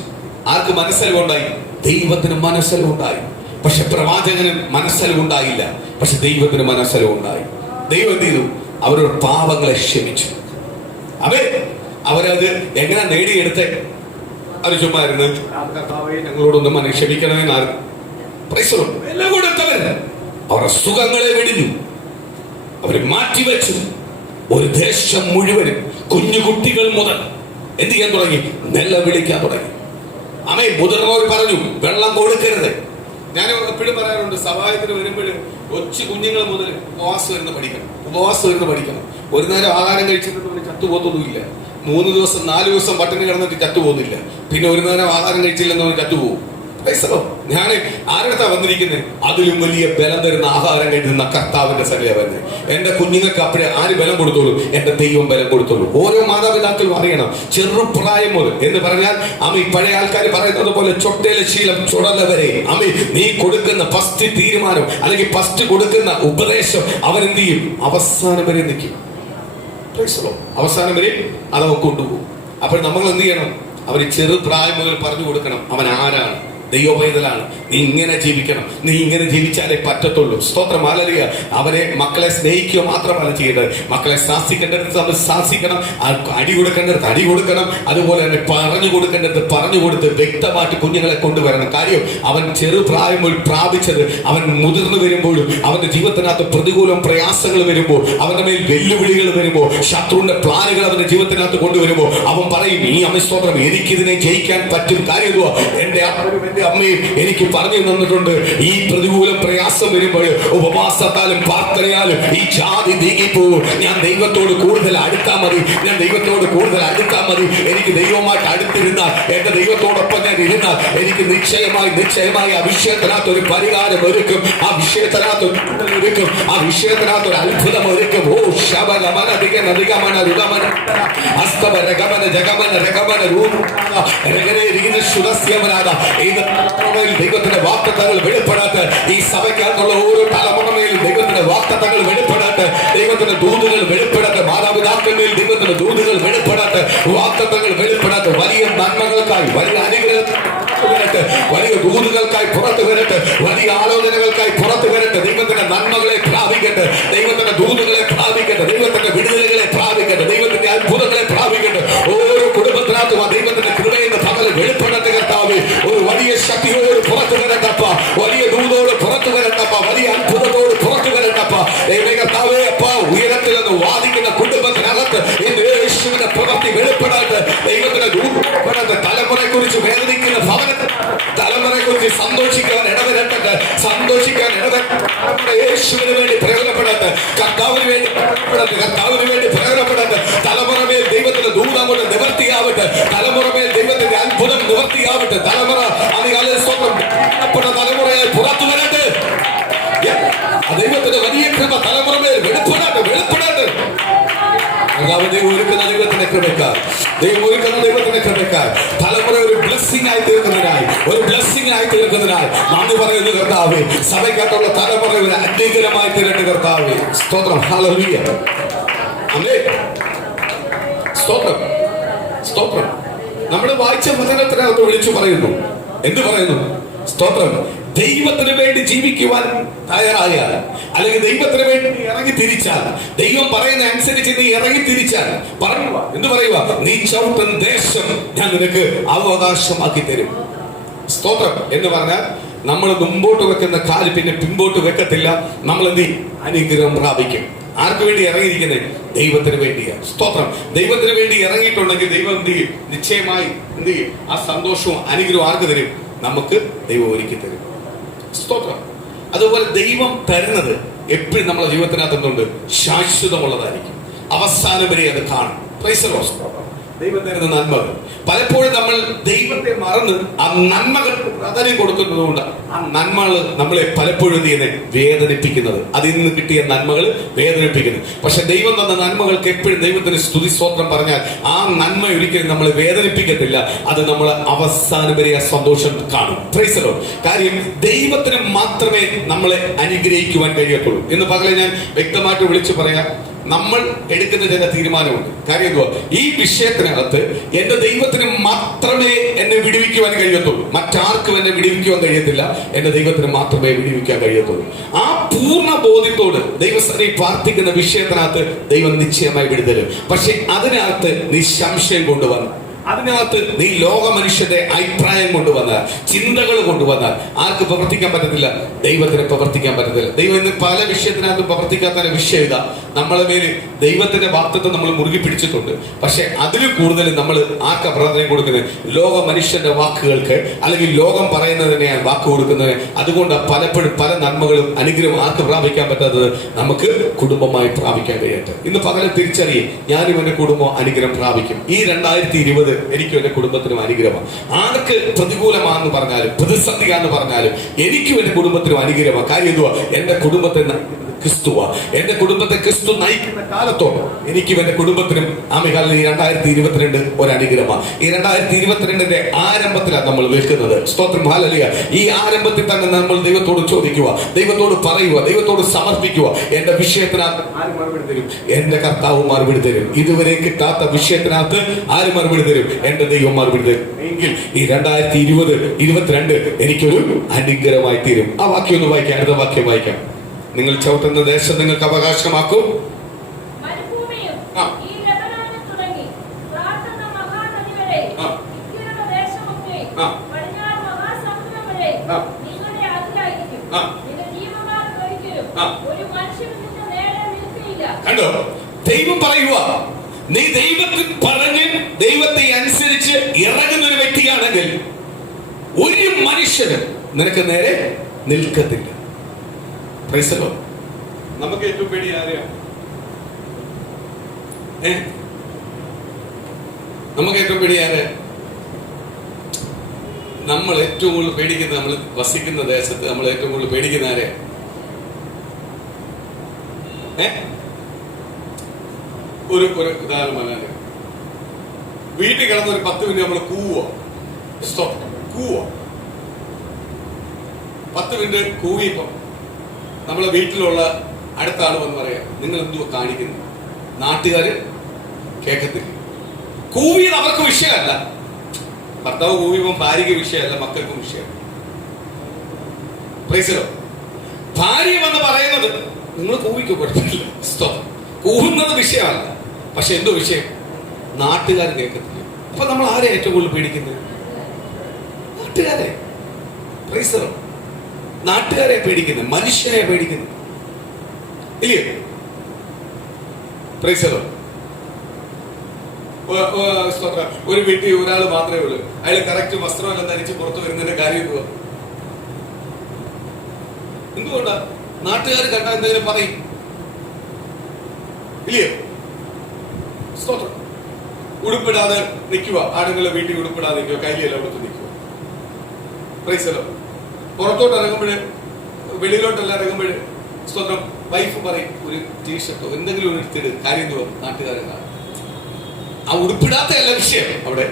ആർക്ക് മനസ്സലിവുണ്ടായി? ദൈവത്തിന് മനസ്സലിവുണ്ടായി. പക്ഷെ പ്രവാചകന് മനസ്സലിവുണ്ടായില്ല. പക്ഷെ ദൈവത്തിന് മനസ്സലിവുണ്ടായി. ദൈവം എന്ത് ചെയ്തു? അവരുടെ പാപങ്ങളെ ക്ഷമിച്ചു. അവരത് എങ്ങനെ നേടിയെടുത്തേ? അവർ ചുമ്മാ ഇരുന്ന് ഞങ്ങളോടൊന്നും ക്ഷമിക്കണമെന്നായിരുന്നു. എല്ലാം കൊടുത്തവർ അവരുടെ സുഖങ്ങളെ വെടിഞ്ഞു, അവരെ മാറ്റിവെച്ചു. ഒരു ദേശം മുഴുവനും കുഞ്ഞു കുട്ടികൾ മുതൽ എന്ത് ചെയ്യാൻ തുടങ്ങി? നിലവിളിക്കാൻ തുടങ്ങി. മുതിർന്നവർ പറഞ്ഞു, വെള്ളം കൊടുക്കരുത്. ഞാൻ എപ്പോഴും പറയാറുണ്ട്, സഹായത്തിന് വരുമ്പോൾ കൊച്ചു കുഞ്ഞുങ്ങൾ മുതൽ ഉപവാസം ഇരുന്ന് പഠിക്കണം. ഒരു നേരം ആഹാരം കഴിച്ചിട്ട് ചത്തുപോകുന്നില്ല. 3 ദിവസം 4 ദിവസം പട്ടിണി കിടന്നിട്ട് ചത്തുപോകുന്നില്ല. പിന്നെ ഒരു നേരം ആഹാരം കഴിച്ചില്ലെന്ന് ചത്തുപോകും. ഞാൻ ആരുടെ വന്നിരിക്കുന്നത്? അതിലും വലിയ ബലം തരുന്ന ആഹാരം കഴിക്കുന്ന കർത്താവിന്റെ സന്നിധിയാ വരുന്നത്. എന്റെ കുഞ്ഞുങ്ങൾക്ക് അപ്പോഴേ ആര് ബലം കൊടുത്തോളൂ? എന്റെ ദൈവം ബലം കൊടുത്തോളൂ. ഓരോ മാതാപിതാക്കളും അറിയണം, ചെറുപ്രായം മുതൽ എന്ന് പറഞ്ഞാൽ പഴയ ആൾക്കാർ പറയുന്നത് പോലെ ചൊട്ടയിലെ ശീലം ചുടല വരെ. നീ കൊടുക്കുന്ന ഫസ്റ്റ് തീരുമാനം അല്ലെങ്കിൽ ഫസ്റ്റ് കൊടുക്കുന്ന ഉപദേശം അവരെന്ത് ചെയ്യും? അവസാനം വരെ നിൽക്കും. അവസാനം വരെ അതവ കൊണ്ടുപോകും. അപ്പോൾ നമ്മൾ എന്ത് ചെയ്യണം? അവർ ചെറുപ്രായം മുതൽ പറഞ്ഞു കൊടുക്കണം, അവൻ ആരാണ്, ദൈവപൈതലാണ്, നീ ഇങ്ങനെ ജീവിക്കണം, നീ ഇങ്ങനെ ജീവിച്ചാലേ പറ്റത്തുള്ളൂ. സ്തോത്രം. ഹല്ലേലൂയ. അവരെ മക്കളെ സ്നേഹിക്കുക മാത്രമല്ല ചെയ്യേണ്ടത്, മക്കളെ ശാസിക്കേണ്ടടുത്ത് ശാസിക്കണം, അടി കൊടുക്കേണ്ടടുത്ത് അടി കൊടുക്കണം, അതുപോലെ തന്നെ പറഞ്ഞു കൊടുക്കേണ്ടടുത്ത് പറഞ്ഞു കൊടുത്ത് വ്യക്തമായിട്ട് കുഞ്ഞുങ്ങളെ കൊണ്ടുവരണം. കാര്യം അവൻ ചെറുപ്രായം പ്രാപിച്ചത് അവൻ മുതിർന്നു വരുമ്പോഴും അവന്റെ ജീവിതത്തിനകത്ത് പ്രതികൂലം പ്രയാസങ്ങൾ വരുമ്പോൾ, അവന്റെ മേൽ വെല്ലുവിളികൾ വരുമ്പോൾ, ശത്രുവിന്റെ പ്ലാനുകൾ അവന്റെ ജീവിതത്തിനകത്ത് കൊണ്ടുവരുമ്പോൾ അവൻ പറയും, ഈ സ്തോത്രം എനിക്കിതിനെ ജയിക്കാൻ പറ്റും. കാര്യം എന്തുവാ? എന്റെ അമ്മയും എനിക്ക് പറഞ്ഞു തന്നിട്ടുണ്ട്, ഈ പ്രതികൂല പ്രയാസം വരുമ്പോൾ ഉപവാസത്താലും പ്രാർത്ഥനയാലും ഈ ജാതി നീങ്ങിപ്പോകും. ഞാൻ ദൈവത്തോട് കൂടുതൽ അടുത്താൽ മതി. എനിക്ക് ദൈവമായിട്ട് അടുത്തിരുന്നാൽ, എന്റെ ദൈവത്തോടൊപ്പം ഞാൻ ഇരുന്നാൽ എനിക്ക് നിശ്ചയമായി ആ വിഷയത്തിനകത്ത് ഒരു പരിഹാരം ഒരുക്കും. ആ വിഷയത്തിനകത്ത് ഒരു അത്ഭുതം ഒരുക്കും. ഓ ശബരമന ദിഗമന ദിഗമന രുഗമന അസ്തവ രഗമന ജഗമന രഗമന രൂപ ദൈവത്തിന്റെ വാഗ്ദത്തങ്ങൾ വെളിപ്പെടാത്ത ഈ സഭയ്ക്കകത്തുള്ള ഓരോ തലമുറയിലും ദൈവത്തിന്റെ വാഗ്ദത്തങ്ങൾ വെളിപ്പെടാത്ത, ദൈവത്തിന്റെ ദൂതുകൾ വെളിപ്പെടാത്ത, മാതാപിതാക്കളിൽ ദൈവത്തിന്റെ ദൂതുകൾ വെളിപ്പെടാത്ത, വാഗ്ദത്തങ്ങൾ വെളിപ്പെടാത്ത, വലിയ നന്മകൾക്കായി, വലിയ അനുഗ്രഹത്തിനായി, വലിയ ദൂതുകൾക്കായി പുറത്തു വരട്ടെ, വലിയ ആലോചനകൾക്കായി പുറത്തു വരട്ടെ. ദൈവത്തിന്റെ നന്മകളെ പ്രാപിക്കട്ടെ, ദൈവത്തിന്റെ ദൂതുകളെ പ്രാപിക്കട്ടെ, ദൈവത്തിന്റെ വിടുതലുകളെ പ്രാപിക്കട്ടെ, ദൈവത്തിന്റെ അത്ഭുതങ്ങളെ പ്രാപിക്കട്ടെ. ഓരോ കുടുംബത്തിനകത്തും ആ ദൈവത്തിന്റെ കൃപയെന്ന് പകല് വെളിപ്പെടട്ടെ കർത്താവേ. ഒരു വലിയ ശക്തിയോട് പുറത്തു വരട്ടപ്പ, വലിയ ദൂതോട് പുറത്തു വരട്ടപ്പ, വലിയ അത്ഭുതത്തോട് പുറത്തു വരട്ടപ്പ. കർത്താവേ, അപ്പ ഉയരത്തിൽ നിന്ന് വാദിക്കുന്ന കുടുംബത്തിനകത്ത് ദൈവത്തിന്റെ ദൂതപ്പെടാത്ത തലമുറയെ കുറിച്ച് വേദനിക്കുന്ന ഭവനത്തിൽ തലമുറയെ കുറിച്ച് സന്തോഷിക്കാൻ ഇടവരട്ടെ, സന്തോഷിക്കാൻ ഇടവരട്ടെ. യേശുവിന് വേണ്ടി പ്രയോജനപ്പെടാത്ത, കർത്താവിന് വേണ്ടി പ്രയോജനപ്പെടാത്ത, കർത്താവിന് വേണ്ടി പ്രയോജനപ്പെടാത്ത തലമുറ മേൽ ദൈവത്തിന്റെ ദൂതം കൊണ്ട് നിവർത്തിയാവട്ടെ. തലമുറ മേൽ ദൈവത്തിന്റെ അത്ഭുതം നിവർത്തിയാവട്ടെ. തലമുറ തലമുറയായി പുറത്തു വരട്ടെ. ദൈവത്തിന്റെ വലിയ കൃപ തലമുറ മേൽ വെളിപ്പെടട്ടെ, വെളിപ്പെടട്ടെ. ദൈവം ഒരുക്കുന്ന ദൈവത്തിന്റെ കൃപക്കാർ, ദൈവം ഒരുക്കുന്ന ദൈവത്തിന്റെ കൃപക്കാർ തലമുറ ഒരു ബ്ലെസ്സിംഗ് ആയി തീർക്കുന്നതിനായി, ഒരു ബ്ലെസ്സിംഗ് ആയി തീർക്കുന്നതിനായി നന്ദി പറയുന്നു കർത്താവേ. സഭയ്ക്കകത്തുള്ള തലമുറ ഒരു അനുഗ്രഹമായി തീരട്ടെ കർത്താവേ. സ്തോത്രം, ഹല്ലേലൂയ, ആമേൻ. സ്തോത്രം, സ്തോത്രം. നമ്മൾ വായിച്ച വചനത്തിനകത്ത് വിളിച്ചു പറയുന്നു, എന്ത് പറയുന്നു? സ്തോത്രം. ദൈവത്തിന് വേണ്ടി ജീവിക്കുവാൻ തയ്യാറായാൽ, അല്ലെങ്കിൽ ദൈവത്തിന് വേണ്ടി ഇറങ്ങി തിരിച്ചാൽ, ദൈവം പറയുന്ന അനുസരിച്ച് നീ ഇറങ്ങി തിരിച്ചാൽ പറയുക, എന്ത് പറയുക? നീ ചവിട്ടുന്ന ദേശം ഞാൻ നിനക്ക് അവകാശമാക്കി തരും. സ്തോത്രം എന്ന് പറഞ്ഞാൽ നമ്മൾ മുമ്പോട്ട് വെക്കുന്ന കാല് പിന്നെ പിമ്പോട്ട് വെക്കത്തില്ല. നമ്മൾ എന്ത് അനുഗ്രഹം പ്രാപിക്കും. ആർക്ക് വേണ്ടി ഇറങ്ങിയിരിക്കുന്നത്? ദൈവത്തിന് വേണ്ടിയാണ്. സ്തോത്രം. ദൈവത്തിന് വേണ്ടി ഇറങ്ങിയിട്ടുണ്ടെങ്കിൽ ദൈവം എന്ത് ചെയ്യും? നിശ്ചയമായി എന്ത് ചെയ്യും? ആ സന്തോഷവും അനുഗ്രഹവും ആർക്ക് തരും? നമുക്ക് ദൈവം ഒരുക്കി തരും. സ്തോത്രം. അതുപോലെ ദൈവം തരുന്നത് എപ്പോഴും നമ്മുടെ ജീവിതത്തിനകത്തുണ്ട്, ശാശ്വതമുള്ളതായിരിക്കും. അവസാനം വരെ അത് കാണും. Price the Lord. ദൈവം തരുന്ന നന്മകൾ പലപ്പോഴും നമ്മൾ ദൈവത്തെ മറന്ന് ആ നന്മകൾക്ക് പ്രാധാന്യം കൊടുക്കുന്നതുകൊണ്ട് ആ നന്മകൾ നമ്മളെ പലപ്പോഴും വേദനിപ്പിക്കുന്നത്. അതിൽ നിന്ന് കിട്ടിയ നന്മകൾ വേദനിപ്പിക്കുന്നു. പക്ഷെ ദൈവം തന്ന നന്മകൾക്ക് എപ്പോഴും ദൈവത്തിന് സ്തുതി സ്തോത്രം പറഞ്ഞാൽ ആ നന്മ ഒരിക്കലും നമ്മളെ വേദനിപ്പിക്കത്തില്ല. അത് നമ്മൾ അവസാനം വരെ ആ സന്തോഷം കാണും. Price the Lord. കാര്യം ദൈവത്തിന് മാത്രമേ നമ്മളെ അനുഗ്രഹിക്കുവാൻ കഴിയത്തുള്ളൂ. ഇന്ന് പകലെ ഞാൻ വ്യക്തമായിട്ട് വിളിച്ചു പറയാം, നമ്മൾ എടുക്കുന്ന ചില തീരുമാനമുണ്ട്. കാര്യം എന്തുവാ? ഈ വിഷയത്തിനകത്ത് എന്റെ ദൈവത്തിന് മാത്രമേ എന്നെ വിടുവിക്കുവാൻ കഴിയത്തുള്ളൂ. മറ്റാർക്കും എന്നെ വിടുവിക്കുവാൻ കഴിയത്തില്ല. എന്റെ ദൈവത്തിന് മാത്രമേ വിടുവിക്കാൻ കഴിയത്തുള്ളൂ. ആ പൂർണ്ണ ബോധ്യത്തോട് ദൈവസ്ഥനെ പ്രാർത്ഥിക്കുന്ന വിഷയത്തിനകത്ത് ദൈവം നിശ്ചയമായി വിടുതലും. പക്ഷെ അതിനകത്ത് നീ സംശയം കൊണ്ടുവന്നു, അതിനകത്ത് നീ ലോക മനുഷ്യന്റെ അഭിപ്രായം കൊണ്ടുവന്നാൽ, ചിന്തകൾ കൊണ്ടുവന്നാൽ ആർക്ക് പ്രവർത്തിക്കാൻ പറ്റത്തില്ല? ദൈവത്തിന് പ്രവർത്തിക്കാൻ പറ്റത്തില്ല. ദൈവം ഇന്ന് പല വിഷയത്തിനകത്ത് പ്രവർത്തിക്കാത്ത വിഷയം ഇതാ. നമ്മളെ മേല് ദൈവത്തിന്റെ വാഗ്ദത്തം നമ്മൾ മുറുകി പിടിച്ചിട്ടുണ്ട്. പക്ഷെ അതിലും കൂടുതൽ നമ്മൾ ആർക്കാ പ്രാധാന്യം കൊടുക്കുന്നത്? ലോക മനുഷ്യന്റെ വാക്കുകൾക്ക്, അല്ലെങ്കിൽ ലോകം പറയുന്നതിനെയാണ് വാക്ക് കൊടുക്കുന്നത്. അതുകൊണ്ട് പലപ്പോഴും പല നന്മകളും അനുഗ്രഹം ആർക്ക് പ്രാപിക്കാൻ പറ്റാത്തത്? നമുക്ക് കുടുംബമായി പ്രാപിക്കാൻ കഴിയട്ടെ. ഇന്ന് പകരം തിരിച്ചറിയും, ഞാനും എന്റെ കുടുംബം അനുഗ്രഹം പ്രാപിക്കും. ഈ 2020 എനിക്കും എന്റെ കുടുംബത്തിനും അനുഗ്രഹമാണ്. ആർക്ക് പ്രതികൂലമാണെന്ന് പറഞ്ഞാലും പ്രതിസന്ധിയാന്ന് പറഞ്ഞാലും എനിക്കും എന്റെ കുടുംബത്തിനും അനുഗ്രഹമാണ്. കാര്യം എന്തുവാ? എന്റെ കുടുംബത്തെ ക്രിസ്തുവാ. എന്റെ കുടുംബത്തെ ക്രിസ്തു നയിക്കുന്ന കാലത്തോളം എനിക്കും എന്റെ കുടുംബത്തിനും ആമികാലിൽ ഈ 2022 ഒരു അനുഗ്രഹമാണ്. ഈ 2022 ആരംഭത്തിലാണ് നമ്മൾ നിൽക്കുന്നത്. സ്തോത്രം, ഹല്ലേലൂയ. ഈ ആരംഭത്തിൽ തന്നെ നമ്മൾ ദൈവത്തോട് ചോദിക്കുക, ദൈവത്തോട് പറയുക, ദൈവത്തോട് സമർപ്പിക്കുക. എന്റെ വിഷയത്തിനകത്ത് ആര് മറുപടി തരും? എന്റെ കർത്താവ് മറുപടി തരും. ഇതുവരെ കിട്ടാത്ത വിഷയത്തിനകത്ത് ആര് മറുപടി തരും? എന്റെ ദൈവം മറുപടി തരും. എങ്കിൽ ഈ 2022 എനിക്കൊരു അനുഗ്രഹമായി തീരും. ആ വാക്യം ഒന്ന് വായിക്കാം. അടുത്ത വാക്യം വായിക്കാം. നിങ്ങൾ ചവിട്ടുന്ന ദേശം നിങ്ങൾക്ക് അവകാശമാക്കും. കണ്ടോ? ദൈവം പറയുക, നീ ദൈവത്തിൽ പറഞ്ഞ് ദൈവത്തെ അനുസരിച്ച് ഇറങ്ങുന്ന ഒരു വ്യക്തിയാണെങ്കിൽ ഒരു മനുഷ്യന് നിനക്ക് നേരെ നിൽക്കത്തില്ല. Praise the Lord. നമുക്ക് ഏറ്റവും പേടി ആരെയാ? നമുക്ക് ഏറ്റവും പേടി ആരെ? നമ്മൾ ഏറ്റവും കൂടുതൽ പേടിക്കുന്ന, നമ്മൾ വസിക്കുന്ന ദേശത്ത് നമ്മൾ ഏറ്റവും കൂടുതൽ പേടിക്കുന്ന ആരെ? ഒരു ഉദാഹരണം, വീട്ടിൽ കിടന്ന ഒരു 10 മിനിറ്റ് നമ്മൾ കൂവോ, 10 മിനിറ്റ് കൂവിയപ്പോ നമ്മളെ വീട്ടിലുള്ള അടുത്ത ആള് വന്ന് പറയാം, നിങ്ങൾ എന്തുവാ കാണിക്കുന്നു? നാട്ടുകാര് കേൾക്കത്തില്ല. കൂവിയത് അവർക്ക് വിഷയമല്ല. ഭർത്താവ് കൂവിയപ്പം ഭാര്യയ്ക്ക് വിഷയമല്ല, മക്കൾക്കും വിഷയമല്ല. Price the Lord. ഭാര്യ വന്ന് പറയുന്നത് നിങ്ങൾ കൂവിക്കോ, കുഴപ്പമില്ല, കൂവുന്നത് വിഷയമല്ല. പക്ഷെ എന്തോ വിഷയം? നാട്ടുകാർ കേൾക്കത്തില്ല. അപ്പൊ നമ്മൾ ആരെ ഏറ്റവും കൂടുതൽ പേടിക്കുന്നത്? നാട്ടുകാരെ. Price the Lord. നാട്ടുകാരെ പേടിക്കുന്നത്, മനുഷ്യനെ പേടിക്കുന്നത് ഇല്ലേ? Price the Lord. ഒരു വീട്ടിൽ ഒരാൾ മാത്രമേ ഉള്ളൂ, അയാൾ കറക്റ്റ് വസ്ത്രമെല്ലാം ധരിച്ച് പുറത്തു വരുന്നതിന്റെ കാര്യം എന്തുവാ? എന്തുകൊണ്ടാ? നാട്ടുകാർ കണ്ടാൽ എന്തെങ്കിലും പറയും, ഇല്ലയോ? സ്തോത്രം. ഉടുപ്പിടാതെ നിൽക്കുക, ആണുങ്ങളെ വീട്ടിൽ ഉടുപ്പിടാതെ നിൽക്കുക, കയ്യിലെല്ലാം ഉടുത്ത് നിൽക്കുക. പ്രൈസലോ. പുറത്തോട്ട് ഇറങ്ങുമ്പോഴ്, വെളിയിലോട്ടെല്ലാം ഇറങ്ങുമ്പോഴ് സ്തോത്രം, വൈഫ് പറയും ഒരു ടീഷർട്ടോ എന്തെങ്കിലും ഒരു എടുത്തിട്ട്. കാര്യം എന്തുവാ? നാട്ടുകാരെ കാണും. ആ ഉടുപ്പിടാത്തയല്ല വിഷയം. അവിടെ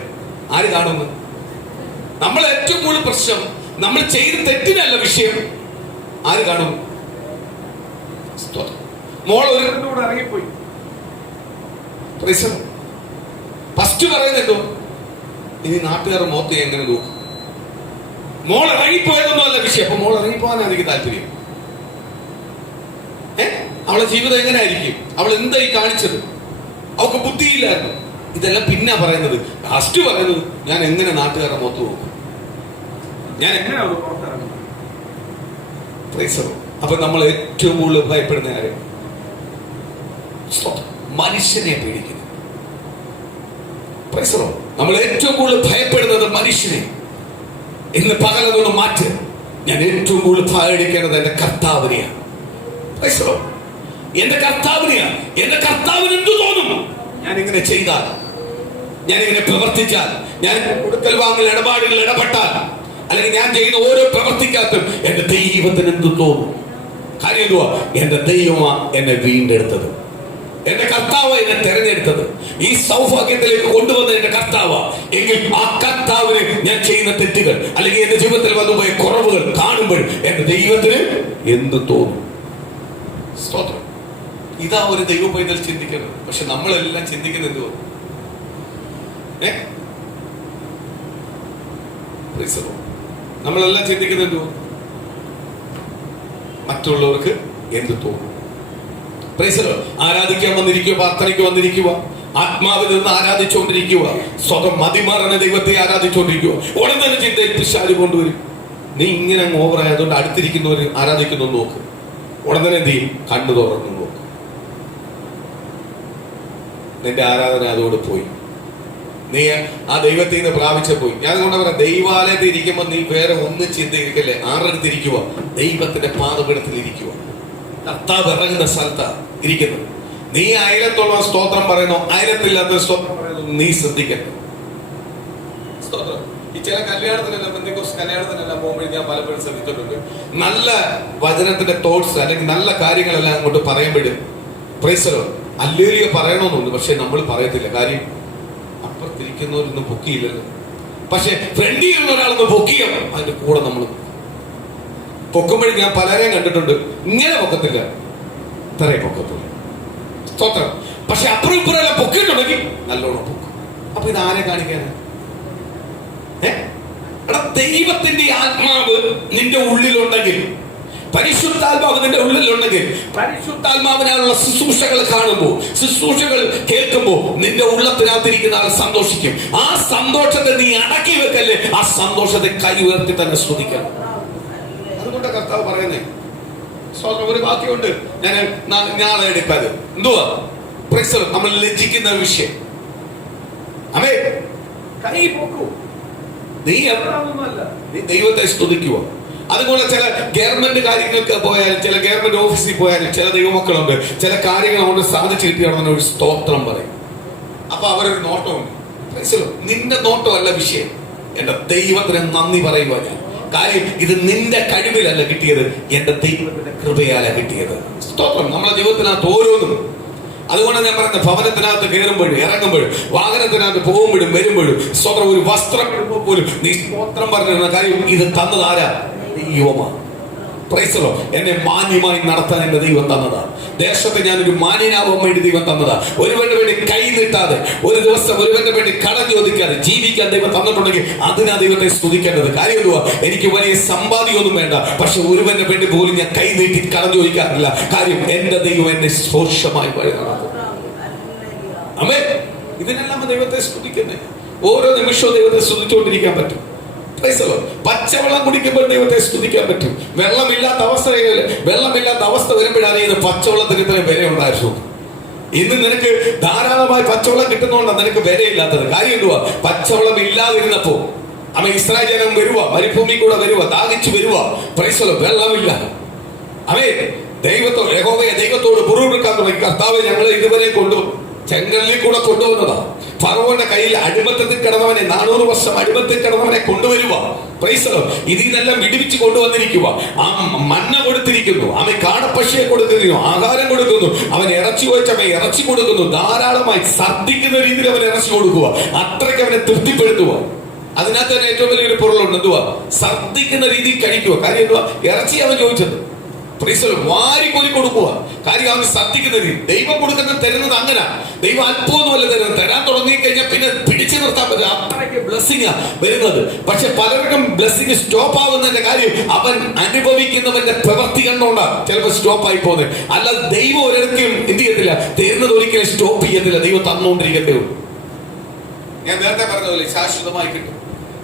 ആര് കാണുന്നു? നമ്മൾ ഏറ്റവും കൂടുതൽ പ്രശ്നം നമ്മൾ ചെയ്ത തെറ്റിനല്ല വിഷയം, ആര് കാണും? മോൾ ഒരു കൂടെ ഇറങ്ങിപ്പോയി, ഫസ്റ്റ് പറയുന്നല്ലോ, ഇനി നാട്ടുകാരുടെ മുഖത്ത് എങ്ങനെ നോക്കും? മോൾ ഇറങ്ങിപ്പോയതൊന്നും അല്ല വിഷയം. അപ്പൊ മോൾ ഇറങ്ങിപ്പോകാനാണ് എനിക്ക് താല്പര്യം. അവളെ ജീവിതം എങ്ങനെയായിരിക്കും? അവൾ എന്തായി കാണിച്ചത്? അവൾക്ക് ബുദ്ധിയില്ലായിരുന്നു. ഇതെല്ലാം പിന്നെ പറയുന്നത്. ഫസ്റ്റ് പറയുന്നത്, ഞാൻ എങ്ങനെ നാട്ടുകാരുടെ മുഖത്ത് നോക്കും, ഞാൻ എങ്ങനെ പുറത്തിറങ്ങും. അപ്പൊ നമ്മൾ ഏറ്റവും കൂടുതൽ ഭയപ്പെടുന്ന കാര്യം മനുഷ്യനെ പേടിക്കുന്നു. നമ്മൾ ഏറ്റവും കൂടുതൽ ഭയപ്പെടുന്നത് മനുഷ്യനെ. ഇന്ന് പകലതൊന്ന് മാറ്റ്. ഞാൻ ഏറ്റവും കൂടുതൽ ഭയടിക്കേണ്ടത് എന്റെ കർത്താവിനെയാണ്. എന്റെ കർത്താവിനെയാണ്. എന്റെ കർത്താവിന് എന്തു തോന്നും ഞാൻ ഇങ്ങനെ ചെയ്താൽ, ഞാൻ ഇങ്ങനെ പ്രവർത്തിച്ചാൽ, ഞാൻ കൊടുക്കൽ വാങ്ങൽ ഇടപാടുകൾ ഇടപെട്ടാൽ, അല്ലെങ്കിൽ ഞാൻ ചെയ്യുന്ന ഓരോ പ്രവർത്തിക്കാത്തും എന്റെ ദൈവത്തിന് എന്തു തോന്നും? കാര്യം എന്തുവാ? എന്റെ ദൈവമാ എന്നെ വീണ്ടെടുത്തത്, എന്റെ കർത്താവ് എന്നെ തെരഞ്ഞെടുത്തത്, ഈ സൗഭാഗ്യത്തിലേക്ക് കൊണ്ടുവന്ന എന്റെ കർത്താവ്. എങ്കിൽ ആ കർത്താവിന് ഞാൻ ചെയ്യുന്ന തെറ്റുകൾ അല്ലെങ്കിൽ എന്റെ ജീവിതത്തിൽ വന്നുപോയ കുറവുകൾ കാണുമ്പോൾ എന്റെ ദൈവത്തിന് എന്ത് തോന്നും? സ്തോത്രം. ഇതാ ഒരു ദൈവ പൈതൽ ചിന്തിക്കുന്നത്. പക്ഷെ നമ്മളെല്ലാം ചിന്തിക്കുന്നത് എന്തുവാ? നമ്മളെല്ലാം ചിന്തിക്കുന്നത് എന്തുവാ? മറ്റുള്ളവർക്ക് എന്ത് തോന്നും? ആരാധിക്കാൻ വന്നിരിക്കുക, പ്രാർത്ഥനയ്ക്ക് വന്നിരിക്കുക, ആത്മാവിൽ നിന്ന് ആരാധിച്ചുകൊണ്ടിരിക്കുക, സ്വതം മതിമാറണ ദൈവത്തെ ആരാധിച്ചുകൊണ്ടിരിക്കുക. ഉടൻ തന്നെ ചിന്തയിൽ പിശാച് കൊണ്ടുവരും. നീ ഇങ്ങനെ അങ്ങ് ഓവറായതുകൊണ്ട് അടുത്തിരിക്കുന്നവർ ആരാധിക്കുന്നു നോക്ക്. ഉടൻ തന്നെ എന്ത് ചെയ്യും? കണ്ണു തുറന്നു നോക്ക്. നിന്റെ ആരാധന അതോട് പോയി. നീ ആ ദൈവത്തിൽ നിന്ന് പ്രാപിച്ച പോയി. ഞാൻ അതുകൊണ്ട് പറയാം, ദൈവാലയത്തിൽ ഇരിക്കുമ്പോ നീ വേറെ ഒന്നും ചിന്തയിരിക്കല്ലേ. ആറടുത്തിരിക്കുക, ദൈവത്തിന്റെ പാദപീഠത്തിൽ ഇരിക്കുക. കർത്താവ് ഇറങ്ങുന്ന സ്ഥലത്താ ഇരിക്കുന്നത്. നീ അയലത്തുള്ള സ്തോത്രം പറയുന്നു, അയലത്തില്ലാത്ത സ്തോത്രം പറയുന്നു, നീ ശ്രദ്ധിക്കണം. സ്തോത്രം. ഈ ചില കല്യാണത്തിനെല്ലാം കല്യാണത്തിനെല്ലാം പോകുമ്പോൾ ഞാൻ പലപ്പോഴും ശ്രദ്ധിച്ചിട്ടുണ്ട്, നല്ല വചനത്തിന്റെ തോട്ട്സ് അല്ലെങ്കിൽ നല്ല കാര്യങ്ങളെല്ലാം അങ്ങോട്ട് പറയുമ്പോഴും പ്രൈസലോ അല്ലേലിയ പറയണമെന്നുണ്ട്. പക്ഷെ നമ്മൾ പറയത്തില്ല. കാര്യം അപ്പുറത്തിരിക്കുന്നവരൊന്നും പൊക്കിയില്ലല്ലോ. പക്ഷെ ഫ്രണ്ടിൽ ഇരുന്ന ഒരാളൊന്ന് പൊക്കിയോ അതിന്റെ കൂടെ നമ്മൾ പൊക്കുമ്പോഴും ഞാൻ പലരെയും കണ്ടിട്ടുണ്ട്. ഇങ്ങനെ പൊക്കത്തില്ല, ഇത്രയും പൊക്കത്തില്ല. സ്തോത്രം. പക്ഷെ അപ്പുറം ഇപ്പുറം പൊക്കിയിട്ടുണ്ടെങ്കിൽ നല്ലോണം പൊക്കും. അപ്പൊ ഇത് ആരെ കാണിക്കാനാ? എടാ, ദൈവത്തിന്റെ ആത്മാവ് നിന്റെ ഉള്ളിലുണ്ടെങ്കിൽ, പരിശുദ്ധാത്മാവ് നിന്റെ ഉള്ളിലുണ്ടെങ്കിൽ, പരിശുദ്ധാത്മാവിനുള്ള ശുശ്രൂഷകൾ കാണുമ്പോൾ, ശുശ്രൂഷകൾ കേൾക്കുമ്പോൾ നിന്റെ ഉള്ളത്തിനകത്തിരിക്കുന്ന ആൾ സന്തോഷിക്കും. ആ സന്തോഷത്തെ നീ അടക്കി വെക്കല്ലേ, ആ സന്തോഷത്തെ കൈ ഉയർത്തി തന്നെ സ്തുതിക്കണം. അതുകൊണ്ട് കർത്താവ് പറയുന്നേ, ഒരു വാക്യമുണ്ട്, ഞാൻ നാളെ എടുക്കാതെ എന്തുവാ? നമ്മൾ ലജ്ജിക്കുന്ന വിഷയം. അമേ, കൈ പോക്കൂ. നീ എവിടെയൊന്നുമല്ല, നീ ദൈവത്തെ സ്തുതിക്കുക. അതുപോലെ ചില ഗവൺമെന്റ് കാര്യങ്ങൾക്ക് പോയാലും, ചില ഗവൺമെന്റ് ഓഫീസിൽ പോയാലും ചില ദൈവമക്കളുണ്ട്, ചില കാര്യങ്ങൾ കൊണ്ട് സാധിച്ചു കിട്ടിയാണെന്ന് ഒരു സ്തോത്രം പറയും. അപ്പൊ അവരൊരു നോട്ടമുണ്ട്. നിന്റെ നോട്ടമല്ല വിഷയം, എന്റെ ദൈവത്തിന് നന്ദി പറയുക ഞാൻ. കാര്യം ഇത് നിന്റെ കഴിവിലല്ല കിട്ടിയത്, എന്റെ ദൈവത്തിന്റെ കൃപയാല കിട്ടിയത്. സ്തോത്രം. നമ്മളെ ജീവിതത്തിനകത്ത് ഓരോന്നും. അതുകൊണ്ട് ഞാൻ പറയുന്നത്, ഭവനത്തിനകത്ത് കയറുമ്പോഴും ഇറങ്ങുമ്പോഴും, വാഹനത്തിനകത്ത് പോകുമ്പോഴും വരുമ്പോഴും, സ്തോത്രം, ഒരു വസ്ത്രം ഇടുമ്പോൾ പോലും നീ സ്തോത്രം പറഞ്ഞിരുന്ന കാര്യം ഇത് തന്നത് ആരാ? ദൈവമാണ്. പ്രൈസലോ. എന്നെ മാന്യമായി നടത്താൻ എന്റെ ദൈവം തന്നതാ. ദേശത്തെ ഞാനൊരു മാന്യനാവാൻ വേണ്ടി ദൈവം തന്നതാ. ഒരുവന്റെ വേണ്ടി കൈ നീട്ടാതെ, ഒരു ദിവസം ഒരുവന്റെ വേണ്ടി കടം ചോദിക്കാതെ ജീവിക്കാൻ ദൈവം തന്നിട്ടുണ്ടെങ്കിൽ അതിനാ ദൈവത്തെ സ്തുതിക്കേണ്ടത്. കാര്യം എന്തുവാ? എനിക്ക് വലിയ സമ്പാദ്യമൊന്നും വേണ്ട, പക്ഷെ ഒരുവന്റെ വേണ്ടി പോലും ഞാൻ കൈ നീട്ടി കടം ചോദിക്കാറില്ല. കാര്യം എന്റെ ദൈവം എന്നെ സോഷമായി വഴി നടത്തും. ആമേൻ. ഇതിനെല്ലാം ദൈവത്തെ സ്തുതിക്കുന്നേ. ഓരോ നിമിഷവും ദൈവത്തെ സ്തുതിച്ചുകൊണ്ടിരിക്കാൻ പറ്റും. പച്ചവെള്ളം കുടിക്കുമ്പോൾ ദൈവത്തെ സ്തുതിക്കാൻ പറ്റും. വെള്ളമില്ലാത്ത അവസ്ഥ വരുമ്പോഴാണ് ഇത് പച്ചവെള്ളത്തിന് ഇത്രയും വില ഉണ്ടായിരുന്നു. ഇന്ന് നിനക്ക് ധാരാളമായി പച്ചവെള്ളം കിട്ടുന്നതുകൊണ്ടാണ് നിനക്ക് വിലയില്ലാത്തത്. കാര്യം എന്തുവാ? പച്ചവെള്ളം ഇല്ലാതിരുന്നപ്പോ ഇസ്രായേൽ ജനം വരുക, മരുഭൂമി കൂടെ വരുക, ദാഹിച്ചു വരുക, വെള്ളമില്ല. ദൈവത്തോട് പുറകെടുക്കാൻ തുടങ്ങി. കർത്താവ് ഞങ്ങളെ ഇതുവരെ ചെങ്കല്ലിൽ കൂടെ കൊണ്ടുവന്നതാ. ഫറവോന്റെ കയ്യിൽ അടിമത്തത്തിൽ കിടന്നവനെ 400 വർഷം അടിമത്തിൽ കിടന്നവനെ കൊണ്ടുവരുക. ഇതിനെല്ലാം വിടുവിച്ച് കൊണ്ടുവന്നിരിക്കുക. ആ മന്ന കൊടുത്തിരിക്കുന്നു, അവൻ കാടപ്പക്ഷിയെ കൊടുത്തിരിക്കുന്നു, ആഹാരം കൊടുക്കുന്നു, അവൻ ഇറച്ചി വെച്ചവൻ ഇറച്ചി കൊടുക്കുന്നു, ധാരാളമായി ഛർദ്ദിക്കുന്ന രീതിയിൽ അവൻ ഇറച്ചി കൊടുക്കുക. അത്രയ്ക്ക് അവനെ തൃപ്തിപ്പെടുത്തുക. അതിനകത്ത് തന്നെ ഏറ്റവും വലിയൊരു പൊരുളുണ്ട്. എന്തുവാ? ഛർദ്ദിക്കുന്ന രീതിയിൽ കഴിക്കുക. കാര്യം എന്തുവാ? ഇറച്ചി അവൻ ചോദിച്ചത് വാരിക്കോരി കൊടുക്കുക. കാര്യം അവന് ശ്രദ്ധിക്കുന്ന രീതി. ദൈവം കൊടുക്കുന്നത് തരുന്നത് അങ്ങനെ. ദൈവം അല്പമൊന്നുമല്ല തരുന്നത്. തരാൻ തുടങ്ങി കഴിഞ്ഞാൽ പിന്നെ പിടിച്ചു നിർത്താൻ പറ്റില്ല. അത്രയ്ക്ക് ബ്ലെസ്സിംഗ് വരുന്നത്. പക്ഷെ പലർക്കും ബ്ലെസ്സിംഗ് സ്റ്റോപ്പ് ആവുന്നതിന്റെ കാര്യം അവൻ അനുഭവിക്കുന്നവന്റെ പ്രവൃത്തി കണ്ടോണ്ടാണ് ചിലപ്പോൾ സ്റ്റോപ്പ് ആയി പോകുന്നത്. അല്ലാതെ ദൈവം ഒരിടത്തും എന്ത് ചെയ്യത്തില്ല, തരുന്നത് ഒരിക്കലും സ്റ്റോപ്പ് ചെയ്യത്തില്ല. ദൈവം തന്നുകൊണ്ടിരിക്കത്തേ ഉള്ളൂ. ഞാൻ നേരത്തെ പറഞ്ഞ പോലെ ശാശ്വതമായി കിട്ടും.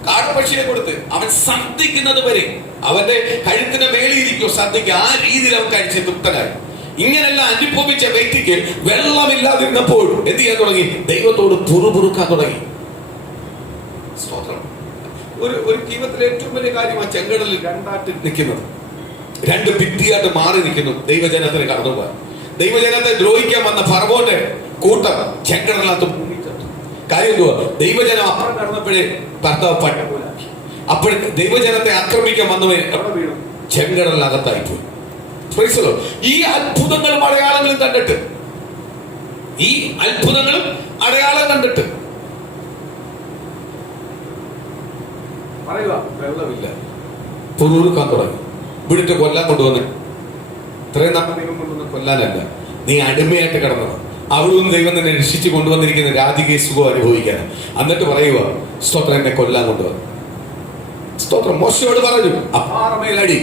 കാടപ്പക്ഷിയെ കൊടുത്ത് അവൻ ശ്രദ്ധിക്കുന്നത് വരെ അവന്റെ കഴുത്തിന്റെ മേളിയിരിക്കും ശ്രദ്ധിക്കുക. ആ രീതിയിൽ അവൻ കഴിച്ച് തൃപ്തനായി. ഇങ്ങനെല്ലാം അനുഭവിച്ച വ്യക്തിക്ക് വെള്ളമില്ലാതിരുന്നപ്പോൾ എന്ത് ചെയ്യാൻ തുടങ്ങി? ദൈവത്തോട് പുറുപുറുക്കാൻ തുടങ്ങി. സ്തോത്രം. ഒരു ജീവിതത്തിലെ ഏറ്റവും വലിയ കാര്യമാണ് ചെങ്കടലിൽ രണ്ടായിട്ട് നിൽക്കുന്നത്. രണ്ട് ഭിത്തിയായിട്ട് മാറി നിൽക്കുന്നു. ദൈവജനത്തിന് കടന്നുപോകാൻ, ദൈവജനത്തെ ദ്രോഹിക്കാൻ വന്ന ഫറവോന്റെ കൂട്ടം ചെങ്കടലിനകത്ത്. കാര്യം എന്തുവാ? ദൈവജനം അപ്പുറം കടന്നപ്പോഴേ ഭർത്താവ് പട്ടപോലാക്കി. അപ്പോൾ ദൈവജനത്തെ ആക്രമിക്കാൻ വന്നവൻ ചെങ്കടലിനകത്തായി പോയി. ഈ അത്ഭുതങ്ങളും അടയാളങ്ങളും കണ്ടിട്ട് പറയുക വെള്ളമില്ല, പുറൂറുക്കാൻ തുടങ്ങി. ഇവിടുത്തെ കൊല്ലാൻ കൊണ്ടുവന്ന് ഇത്രയും നമ്മൾ ദൈവം കൊണ്ടുവന്ന് കൊല്ലാനല്ല, നീ അടിമയായിട്ട് കിടന്നത്. അവരൊന്നും ദൈവം തന്നെ രക്ഷിച്ച് കൊണ്ടുവന്നിരിക്കുന്ന രാജകീയ സുഖം അനുഭവിക്കാൻ. എന്നിട്ട് പറയുക, സ്തോത്രം, എന്നെ കൊല്ലാൻ കൊണ്ടുവന്നു. സ്തോത്രം. മോശയോട് പറഞ്ഞു, അപ്പാറമേലടി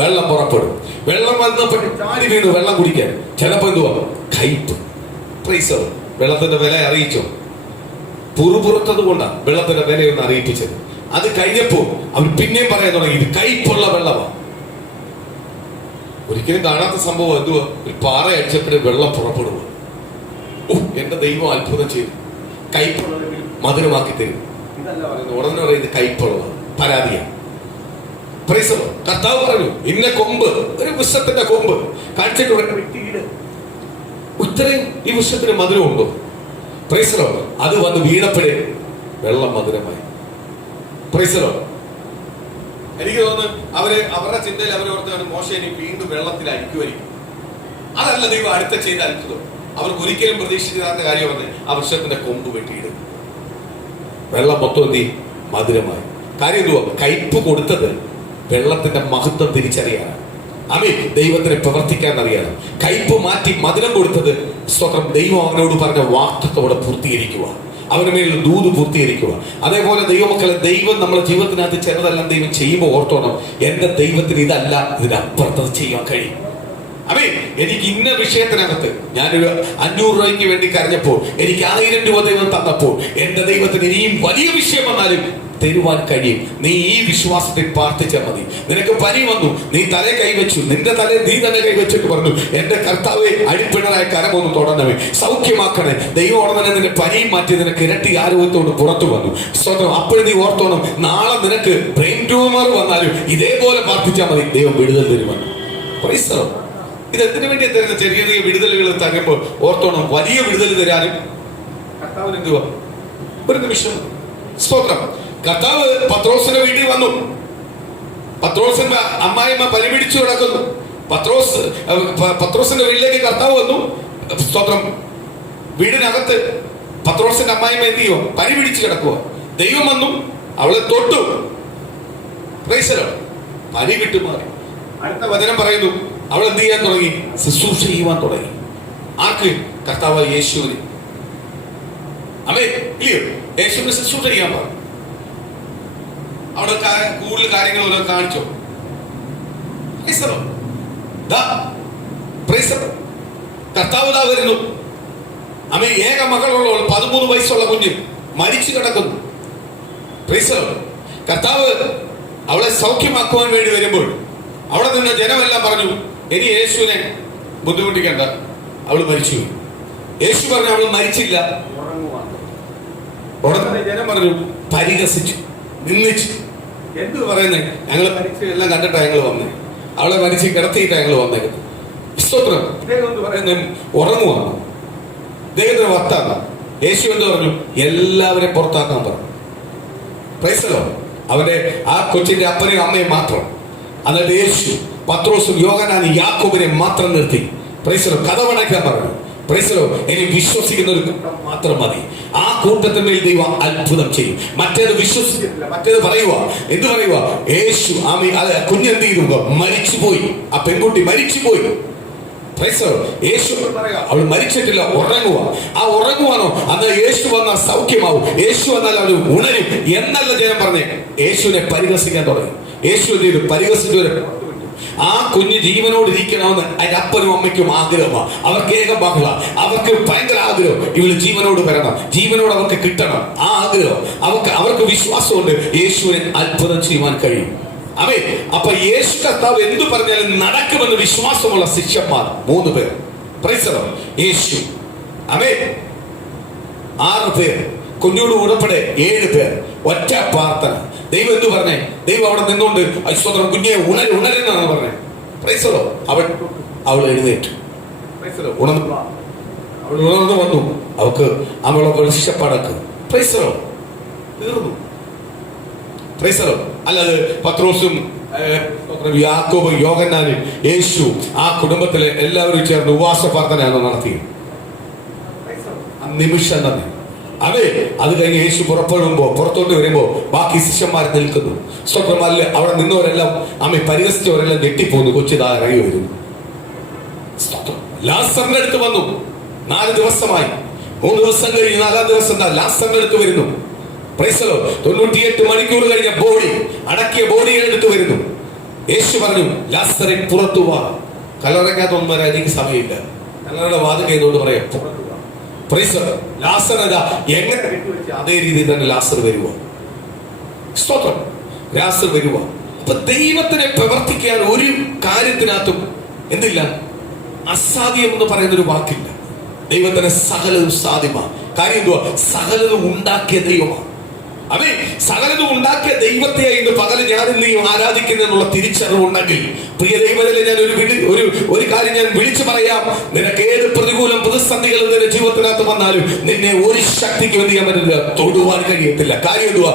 വെള്ളം പുറപ്പെടും. വെള്ളം വന്നപ്പോൾ ചാടി വീണു വെള്ളം കുടിക്കാൻ. ചിലപ്പോ എന്തുവാ? കയ്പ്. വെള്ളത്തിന്റെ വില അറിയിച്ചോ? പുറത്തത് കൊണ്ടാണ് വെള്ളത്തിന്റെ വിലയൊന്ന് അറിയിപ്പിച്ചത്. അത് കഴിഞ്ഞപ്പോ അവർ പിന്നെയും പറയാൻ തുടങ്ങി, ഇത് കയ്പുള്ള വെള്ളമാണ്. ഒരിക്കലും കാണാത്ത സംഭവം. എന്തുവാ? ഒരു പാറ അടിച്ചപ്പോഴും വെള്ളം പുറപ്പെടുക. എന്റെ ദൈവം അത്ഭുതം ചെയ്തു. കയ്പുള്ളതെങ്കിൽ മധുരമാക്കി തരും. ഇതല്ല പറയുന്നത്. ഉടനെ പറയുന്നത് കയ്പുള്ള പരാതിയാണ്. കർത്താവ് പറഞ്ഞു, ഇന്ന കൊമ്പ്, ഒരു വൃക്ഷത്തിന്റെ കൊമ്പ് കാണിച്ചിട്ട് വ്യക്തിയുടെ ഇത്രയും ഈ വൃക്ഷത്തിന് മധുരമുണ്ടോ? അത് വന്ന് വീണപ്പോഴേ വെള്ളം മധുരമായി. എനിക്ക് തോന്നുന്നു അവരുടെ ചിന്തയിൽ അവരോർത്താണ് മോശം ഇനി വീണ്ടും വെള്ളത്തിൽ അടിക്കുമായിരിക്കും. അതല്ല ദൈവം അടുത്ത ചെയ്ത അത്ഭുതം. അവർക്ക് ഒരിക്കലും പ്രതീക്ഷിക്കാത്ത കാര്യം വന്ന് ആ വൃക്ഷത്തിന്റെ കൊമ്പ് വെട്ടിയിടും. വെള്ളം മൊത്തം എന്ത് ചെയ്യും? മധുരമായി. കാര്യം എന്തുവാ? കയ്പ് കൊടുത്തത് വെള്ളത്തിന്റെ മഹത്വം തിരിച്ചറിയാനാണ്. ദൈവത്തിന് പ്രവർത്തിക്കാൻ അറിയാനും. കയ്പ് മാറ്റി മധുരം കൊടുത്തത് സ്തോത്രം, ദൈവം അവനോട് പറഞ്ഞ വാക്തത്തോടെ പൂർത്തീകരിക്കുക, അവന് മേൽ ദൂത് പൂർത്തീകരിക്കുക. അതേപോലെ ദൈവമക്കളെ, ദൈവം നമ്മുടെ ജീവിതത്തിനകത്ത് ചിലതെല്ലാം ദൈവം ചെയ്യുമ്പോൾ ഓർത്തോണം, എന്റെ ദൈവത്തിന് ഇതല്ല, ഇതിനപ്പുറത്തത് ചെയ്യാൻ കഴിയും. എനിക്ക് ഇന്ന വിഷയത്തിനകത്ത് ഞാനൊരു 500 രൂപയ്ക്ക് വേണ്ടി കരഞ്ഞപ്പോൾ, എനിക്ക് 1000 രൂപ ദൈവം തന്നപ്പോൾ, എന്റെ ദൈവത്തിന് ഇനിയും വലിയ വിഷയം വന്നാലും തരുവാൻ കഴിയും. നീ ഈ വിശ്വാസത്തിൽ പ്രാർത്ഥിച്ചാൽ മതി. നിനക്ക് പനി വന്നു, നീ തലേ കൈവച്ചു, നിന്റെ തലേ നീ തന്നെ കൈവച്ചിട്ട് പറഞ്ഞു, എന്റെ കർത്താവെ, അടിപ്പിണറായ കരമൊന്ന് തൊടണമേ, സൗഖ്യമാക്കണേ. ദൈവം ഉടനെ നിന്റെ പനിയും മാറ്റി നിനക്ക് ഇരട്ടി ആരോഗ്യത്തോട് പുറത്തു വന്നു. സ്വന്തം. അപ്പോഴും നീ ഓർത്തോണം, നാളെ നിനക്ക് ബ്രെയിൻ ട്യൂമർ വന്നാലും ഇതേപോലെ പ്രാർത്ഥിച്ചാൽ മതി, ദൈവം വിടുതൽ തരുമെന്ന്. പ്രൈസ്. ഇത് എന്തിനു വേണ്ടി തരുന്ന ചെറിയ ചെറിയ വിടുതലുകൾ തരുമ്പോൾ ഓർത്തോണം, വലിയ വിടുതൽ തരാനും കർത്താവിന് എന്തുവാ? ഒരു നിമിഷം. സ്തോത്രം. കർത്താവ് പത്രോസിന്റെ വീട്ടിൽ വന്നു. പത്രോസിന്റെ അമ്മായിമ്മ പനി പിടിച്ചു കിടക്കുന്നു. പത്രോസിന്റെ വീട്ടിലേക്ക് കർത്താവ് വന്നു. സ്തോത്രം. വീടിനകത്ത് പത്രോസിന്റെ അമ്മായിമ്മ എന്ത് ചെയ്യോ? പനി പിടിച്ചു കിടക്കുക. ദൈവം വന്നു, അവളെ തൊട്ടു. പനി വിട്ടുമാറി. അടുത്ത വചനം പറയുന്നു, അവൾ എന്ത് ചെയ്യാൻ തുടങ്ങി? ശുശ്രൂഷ ചെയ്യുവാൻ തുടങ്ങി. ആർക്ക്? കർത്താവ് യേശുവിന്. യേശുവിന് ശുശ്രൂഷ ചെയ്യാൻ പറഞ്ഞു. അവിടെ കൂടുതൽ കാര്യങ്ങൾ കാണിച്ചോ? കർത്താവ് വരുന്നു. ഏക മകളുള്ള 13 വയസ്സുള്ള കുഞ്ഞ് മരിച്ചു കിടക്കുന്നു. കർത്താവ് അവളെ സൗഖ്യമാക്കുവാൻ വേണ്ടി വരുമ്പോൾ അവിടെ നിന്ന് ജനമെല്ലാം പറഞ്ഞു, ഇനി യേശുവിനെ ബുദ്ധിമുട്ടിക്കണ്ട, അവള് മരിച്ചു. യേശു പറഞ്ഞു അവൾ മരിച്ചില്ല, ഉടനെ ജനം പറഞ്ഞു പരിഹസിച്ചു, നിന്ദിച്ചു. എന്ത് പറയുന്നേ, ഞങ്ങള് മരിച്ചു എല്ലാം കണ്ടിട്ടാ ഞങ്ങൾ വന്നേ, അവളെ മരിച്ച് കിടത്തിയിട്ടാ ഞങ്ങൾ വന്നേക്കുന്നത്. സ്തോത്രം. ഇദ്ദേഹം എന്ന് പറയുന്നത് ഉറങ്ങുവാണ്, ഇദ്ദേഹത്തിന് വത്താണ്. യേശു എന്ത് പറഞ്ഞു? എല്ലാവരെയും പുറത്താക്കാൻ പറഞ്ഞു. Praise the Lord. അവന്റെ ആ കൊച്ചിന്റെ അപ്പനെയും അമ്മയും മാത്രം. എന്നിട്ട് യേശു പത്രോസും യോഹന്നാനും യാക്കോബിനെ മാത്രം നിർത്തി. Price the Lord. കതവടയ്ക്കാൻ പറഞ്ഞു. Praise the Lord. ഇനി വിശ്വസിക്കുന്ന ഒരു കൂട്ടം മാത്രം മതി. ആ കൂട്ടത്തിന്മേൽ ദൈവം അത്ഭുതം ചെയ്യും. മറ്റേത് വിശ്വസിക്കുന്നില്ല, മറ്റേത് പറയുക. എന്ത് പറയുക? യേശു കുഞ്ഞെന്ത് ചെയ്തു? മരിച്ചുപോയി. ആ പെൺകുട്ടി മരിച്ചുപോയി. യേശു പറയാ അവൾ മരിച്ചിട്ടില്ല, ഉറങ്ങുക. ആ ഉറങ്ങുവാനോ അന്ന് യേശു വന്നാൽ സൗഖ്യമാവും, യേശു വന്നാൽ അവൾ ഉണരും എന്നല്ല ജനം പറഞ്ഞേ. യേശുവിനെ പരിഹസിക്കാൻ തുടങ്ങി. യേശു എന്ത് ചെയ്തു? പരിഹസിച്ചവരെ ആ കുഞ്ഞ് ജീവനോട് ഇരിക്കണമെന്ന് അതിന്റെ അപ്പനും അമ്മയ്ക്കും ആഗ്രഹമാണ്. അവർക്ക് ഏകബാഹുല, അവർക്ക് ഭയങ്കര ആഗ്രഹം ഇവള് ജീവനോട് വരണം, ജീവനോട് അവർക്ക് കിട്ടണം. ആ ആഗ്രഹം അവർക്ക് വിശ്വാസമുണ്ട് യേശുവിനെ അത്ഭുതം ചെയ്യുവാൻ കഴിയും. അവേ അപ്പൊ യേശു കർത്താവ് എന്തു പറഞ്ഞാലും നടക്കുമെന്ന് വിശ്വാസമുള്ള ശിഷ്യന്മാർ 3 പേർ. Praise the lord. യേശു അവേ 6 പേർ, കുഞ്ഞോട് ഉടപ്പടെ 7 പേർ. ഒറ്റ പ്രാർത്ഥന. ദൈവം എന്തു പറഞ്ഞേ? ദൈവം അവിടെ നിന്നുകൊണ്ട് ഐശ്വര്യം കുഞ്ഞെ ഉണരുന്നാണ് പറഞ്ഞേ. Praise the Lord. അവൾ എഴുന്നേറ്റു. Praise the Lord. അവൾ ഉണർന്നു വന്നു. അവളെ വിശപ്പടക്ക്. Praise the Lord. തീർന്നു. Praise the Lord. അല്ലാതെ പത്രോസും യാക്കോബും യോഹന്നാനും യേശു ആ കുടുംബത്തിലെ എല്ലാവരും ചേർന്ന് ഉപവാസ പ്രാർത്ഥനയാണ് നടത്തിയത്. നിമിഷം തന്നെ. അതെ, അത് കഴിഞ്ഞ് യേശു പുറത്തോട്ട് വരുമ്പോ ബാക്കി ശിഷ്യന്മാർ നിൽക്കുന്നു. സ്വപ്നമല്ല അവിടെ നിന്നവരെല്ലാം പരിഹസിച്ചവരെല്ലാം ഞെട്ടിപ്പോന്നു. കൊച്ചിതാ ഇറങ്ങി വരുന്നു. ലാസറിന്റെ അടുത്ത് വന്നു. 4 ദിവസമായി. 3 ദിവസം കഴിഞ്ഞ് 4-ാം ദിവസം ലാസറിന്റെ അടുത്ത് വരുന്നു. 98 മണിക്കൂർ കഴിഞ്ഞ ബോഡി, അടക്കിയ ബോഡിയെ എടുത്ത് വരുന്നു. യേശു പറഞ്ഞു, ലാസറെ പുറത്തു വാ. കല്ലറയ്ക്കകത്തൊന്നും വരാൻ എനിക്ക് സമയമില്ല. കല്ലറയുടെ വാതിൽ ചെയ്തുകൊണ്ട് പറയാം പുറത്തു വാ. ലാസർ എങ്ങനെ അതേ രീതിയിൽ തന്നെ ലാസർ വരുക. സ്തോത്രം. ലാസർ വരുക. അപ്പൊ ദൈവത്തിനെ പ്രവർത്തിക്കാൻ ഒരു കാര്യത്തിനകത്തും എന്തില്ല, അസാധ്യം എന്ന് പറയുന്നൊരു വാക്കില്ല. ദൈവത്തിന് സകലതും സാധ്യമാണ്. കാര്യം എന്തുവാ? സകലതും ഉണ്ടാക്കിയ ദൈവമാണ്. അതെ, സകലതും ഉണ്ടാക്കിയ ദൈവത്തെ ഇന്ന് പകല് ഞാനും നീ ആരാധിക്കുന്നതിനുള്ള തിരിച്ചറിവുണ്ടെങ്കിൽ പ്രിയ ദൈവത്തിലെ ഞാൻ ഒരു കാര്യം ഞാൻ വിളിച്ചു പറയാം. നിനക്ക് ഏത് പ്രതികൂലം പ്രതിസന്ധികൾ നിന്റെ ജീവിതത്തിനകത്ത് വന്നാലും നിന്നെ ഒരു ശക്തിക്ക് എന്ത് ചെയ്യാൻ പറ്റില്ല, തൊടുവാൻ കഴിയത്തില്ല. കാര്യം എന്തുവാ?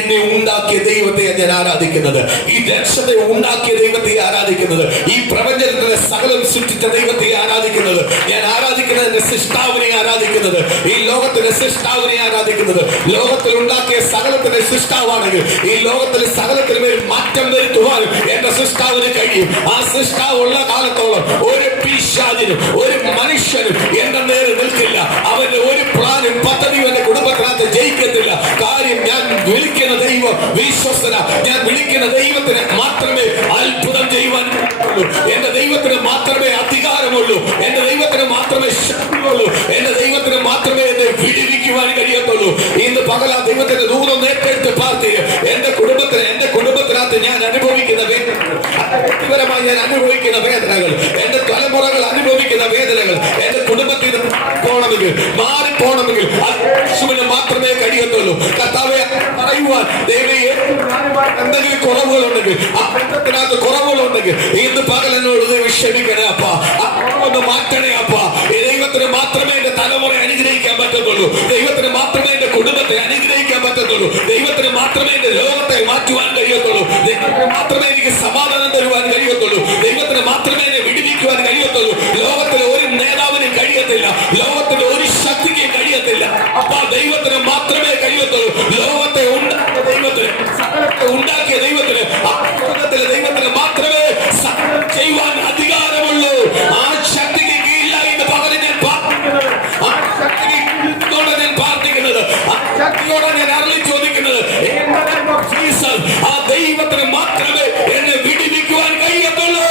എന്നെ ഉണ്ടാക്കിയ ദൈവത്തെ ഞാൻ ആരാധിക്കുന്നത്, ഈ ദേശത്തെ ഉണ്ടാക്കിയ ദൈവത്തെ ആരാധിക്കുന്നത്, ഈ പ്രപഞ്ചത്തിലെ സകലം സൃഷ്ടിച്ച ദൈവത്തെ ആരാധിക്കുന്നത്. ഞാൻ ആരാധിക്കുന്നത് എന്റെ സൃഷ്ടാവിനെ ആരാധിക്കുന്നത്, ഈ ലോകത്തിന്റെ സൃഷ്ടാവിനെ ആരാധിക്കുന്നത്. ലോകത്തിൽ ഉണ്ടാക്കിയ സകലത്തിന്റെ സൃഷ്ടാവാണെങ്കിൽ ഈ ലോകത്തിലെ സകലത്തിന് മേൽ മാറ്റം വരുത്തുവാൻ എന്റെ സൃഷ്ടാവിന് കഴിയും. ആ സൃഷ്ടാവ് ഉള്ള കാലത്തോളം ഒരു പിശാചിനും ഒരു മനുഷ്യനും എന്റെ നേരെ നിൽക്കില്ല. അവന്റെ ഒരു പ്ലാനും പദ്ധതിയും എന്റെ കുടുംബത്തിനകത്ത് ജയിക്കത്തില്ല. കാര്യം ഞാൻ വിളിക്കുന്ന ദൈവം വിശ്വസ്തന. ഞാൻ വിളിക്കുന്ന ദൈവത്തിന് മാത്രമേ അത്ഭുതം ചെയ്യുവാൻ കഴിയുള്ളൂ. എന്റെ ദൈവത്തിന് മാത്രമേ അധികാരമുള്ളൂ. എന്റെ ദൈവത്തിന് മാത്രമേ ശക്തിയുള്ളൂ. എന്റെ ദൈവത്തിന് മാത്രമേ എന്നെ വിടിവിക്കുവാൻ കഴിയത്തുള്ളൂ. ഇന്ന് പകല ദൈവത്തിന്റെ ദൂരം ഏറ്റെടുത്ത് പ്രാർത്ഥിക്കുക. എന്റെ കുടുംബത്തിനകത്ത് ഞാൻ അനുഭവിക്കുന്ന വേദനകൾ, വ്യക്തിപരമായി ഞാൻ അനുഭവിക്കുന്ന വേദനകൾ, എന്റെ തലമുറകൾ അനുഭവിക്കുന്ന വേദനകൾ എന്റെ കുടുംബത്തിൽ മാറിപ്പോണമെങ്കിൽ യേശുവിന് മാത്രമേ കഴിയത്തുള്ളൂ. കർത്താവേ പറയുവാൻ എന്തെങ്കിലും കുറവുകളുണ്ടെങ്കിൽ, ആ ബന്ധത്തിനകത്ത് കുറവുകളുണ്ടെങ്കിൽ ഇന്ന് പകൽ എന്നോട് ക്ഷമിക്കണേ അപ്പ. ഒന്ന് മാറ്റണേ അപ്പ. ദൈവത്തിന് മാത്രമേ എന്റെ തലമുറ അനുഗ്രഹിക്കാൻ പറ്റത്തുള്ളൂ. ദൈവത്തിന് മാത്രമേ എന്റെ കുടുംബത്തെ അനുഗ്രഹിക്കാൻ പറ്റത്തുള്ളൂ. ദൈവത്തിന് മാത്രമേ എന്റെ ലോകത്തെ മാറ്റുവാൻ കഴിയത്തുള്ളൂ. ദൈവത്തിന് മാത്രമേ എനിക്ക് സമാധാനം തരുവാൻ കഴിയത്തുള്ളൂ. ദൈവത്തിന് മാത്രമേ എന്നെ വിടുവിക്കുവാൻ കഴിയത്തുള്ളൂ. ലോകത്തിലെ ഒരു നേതാവിനും കഴിയത്തില്ല. ലോകത്തിലെ ഒരു ശക്തിക്കും കഴിയത്തില്ല. അപ്പൊ ദൈവത്തിന് മാത്രമേ കഴിയത്തുള്ളൂ. ലോകത്തെ ഉണ്ടാക്കിയ ദൈവത്തിന്, സകലത്തെ ഉണ്ടാക്കിയ ദൈവത്തിന്, ലോകത്തിലെ ദൈവത്തിന് മാത്രമേ സകലം ചെയ്യുവാൻ അധികാരമുള്ളൂ. ആ ശക്തിക്ക് കീഴില്ല എന്ന് പകരം ഞാൻ പ്രാർത്ഥിക്കുന്നത്. ആ ശക്തിക്ക് കീഴിലൂടെ ഞാൻ പ്രാർത്ഥിക്കുന്നത്. ആ ശക്തിയോടെ ഞാൻ അരളി ചോദിക്കുന്നത്, ആ ദൈവത്തിന് മാത്രമേ എന്നെ വിടിവിക്കുവാൻ കഴിയത്തുള്ളൂ.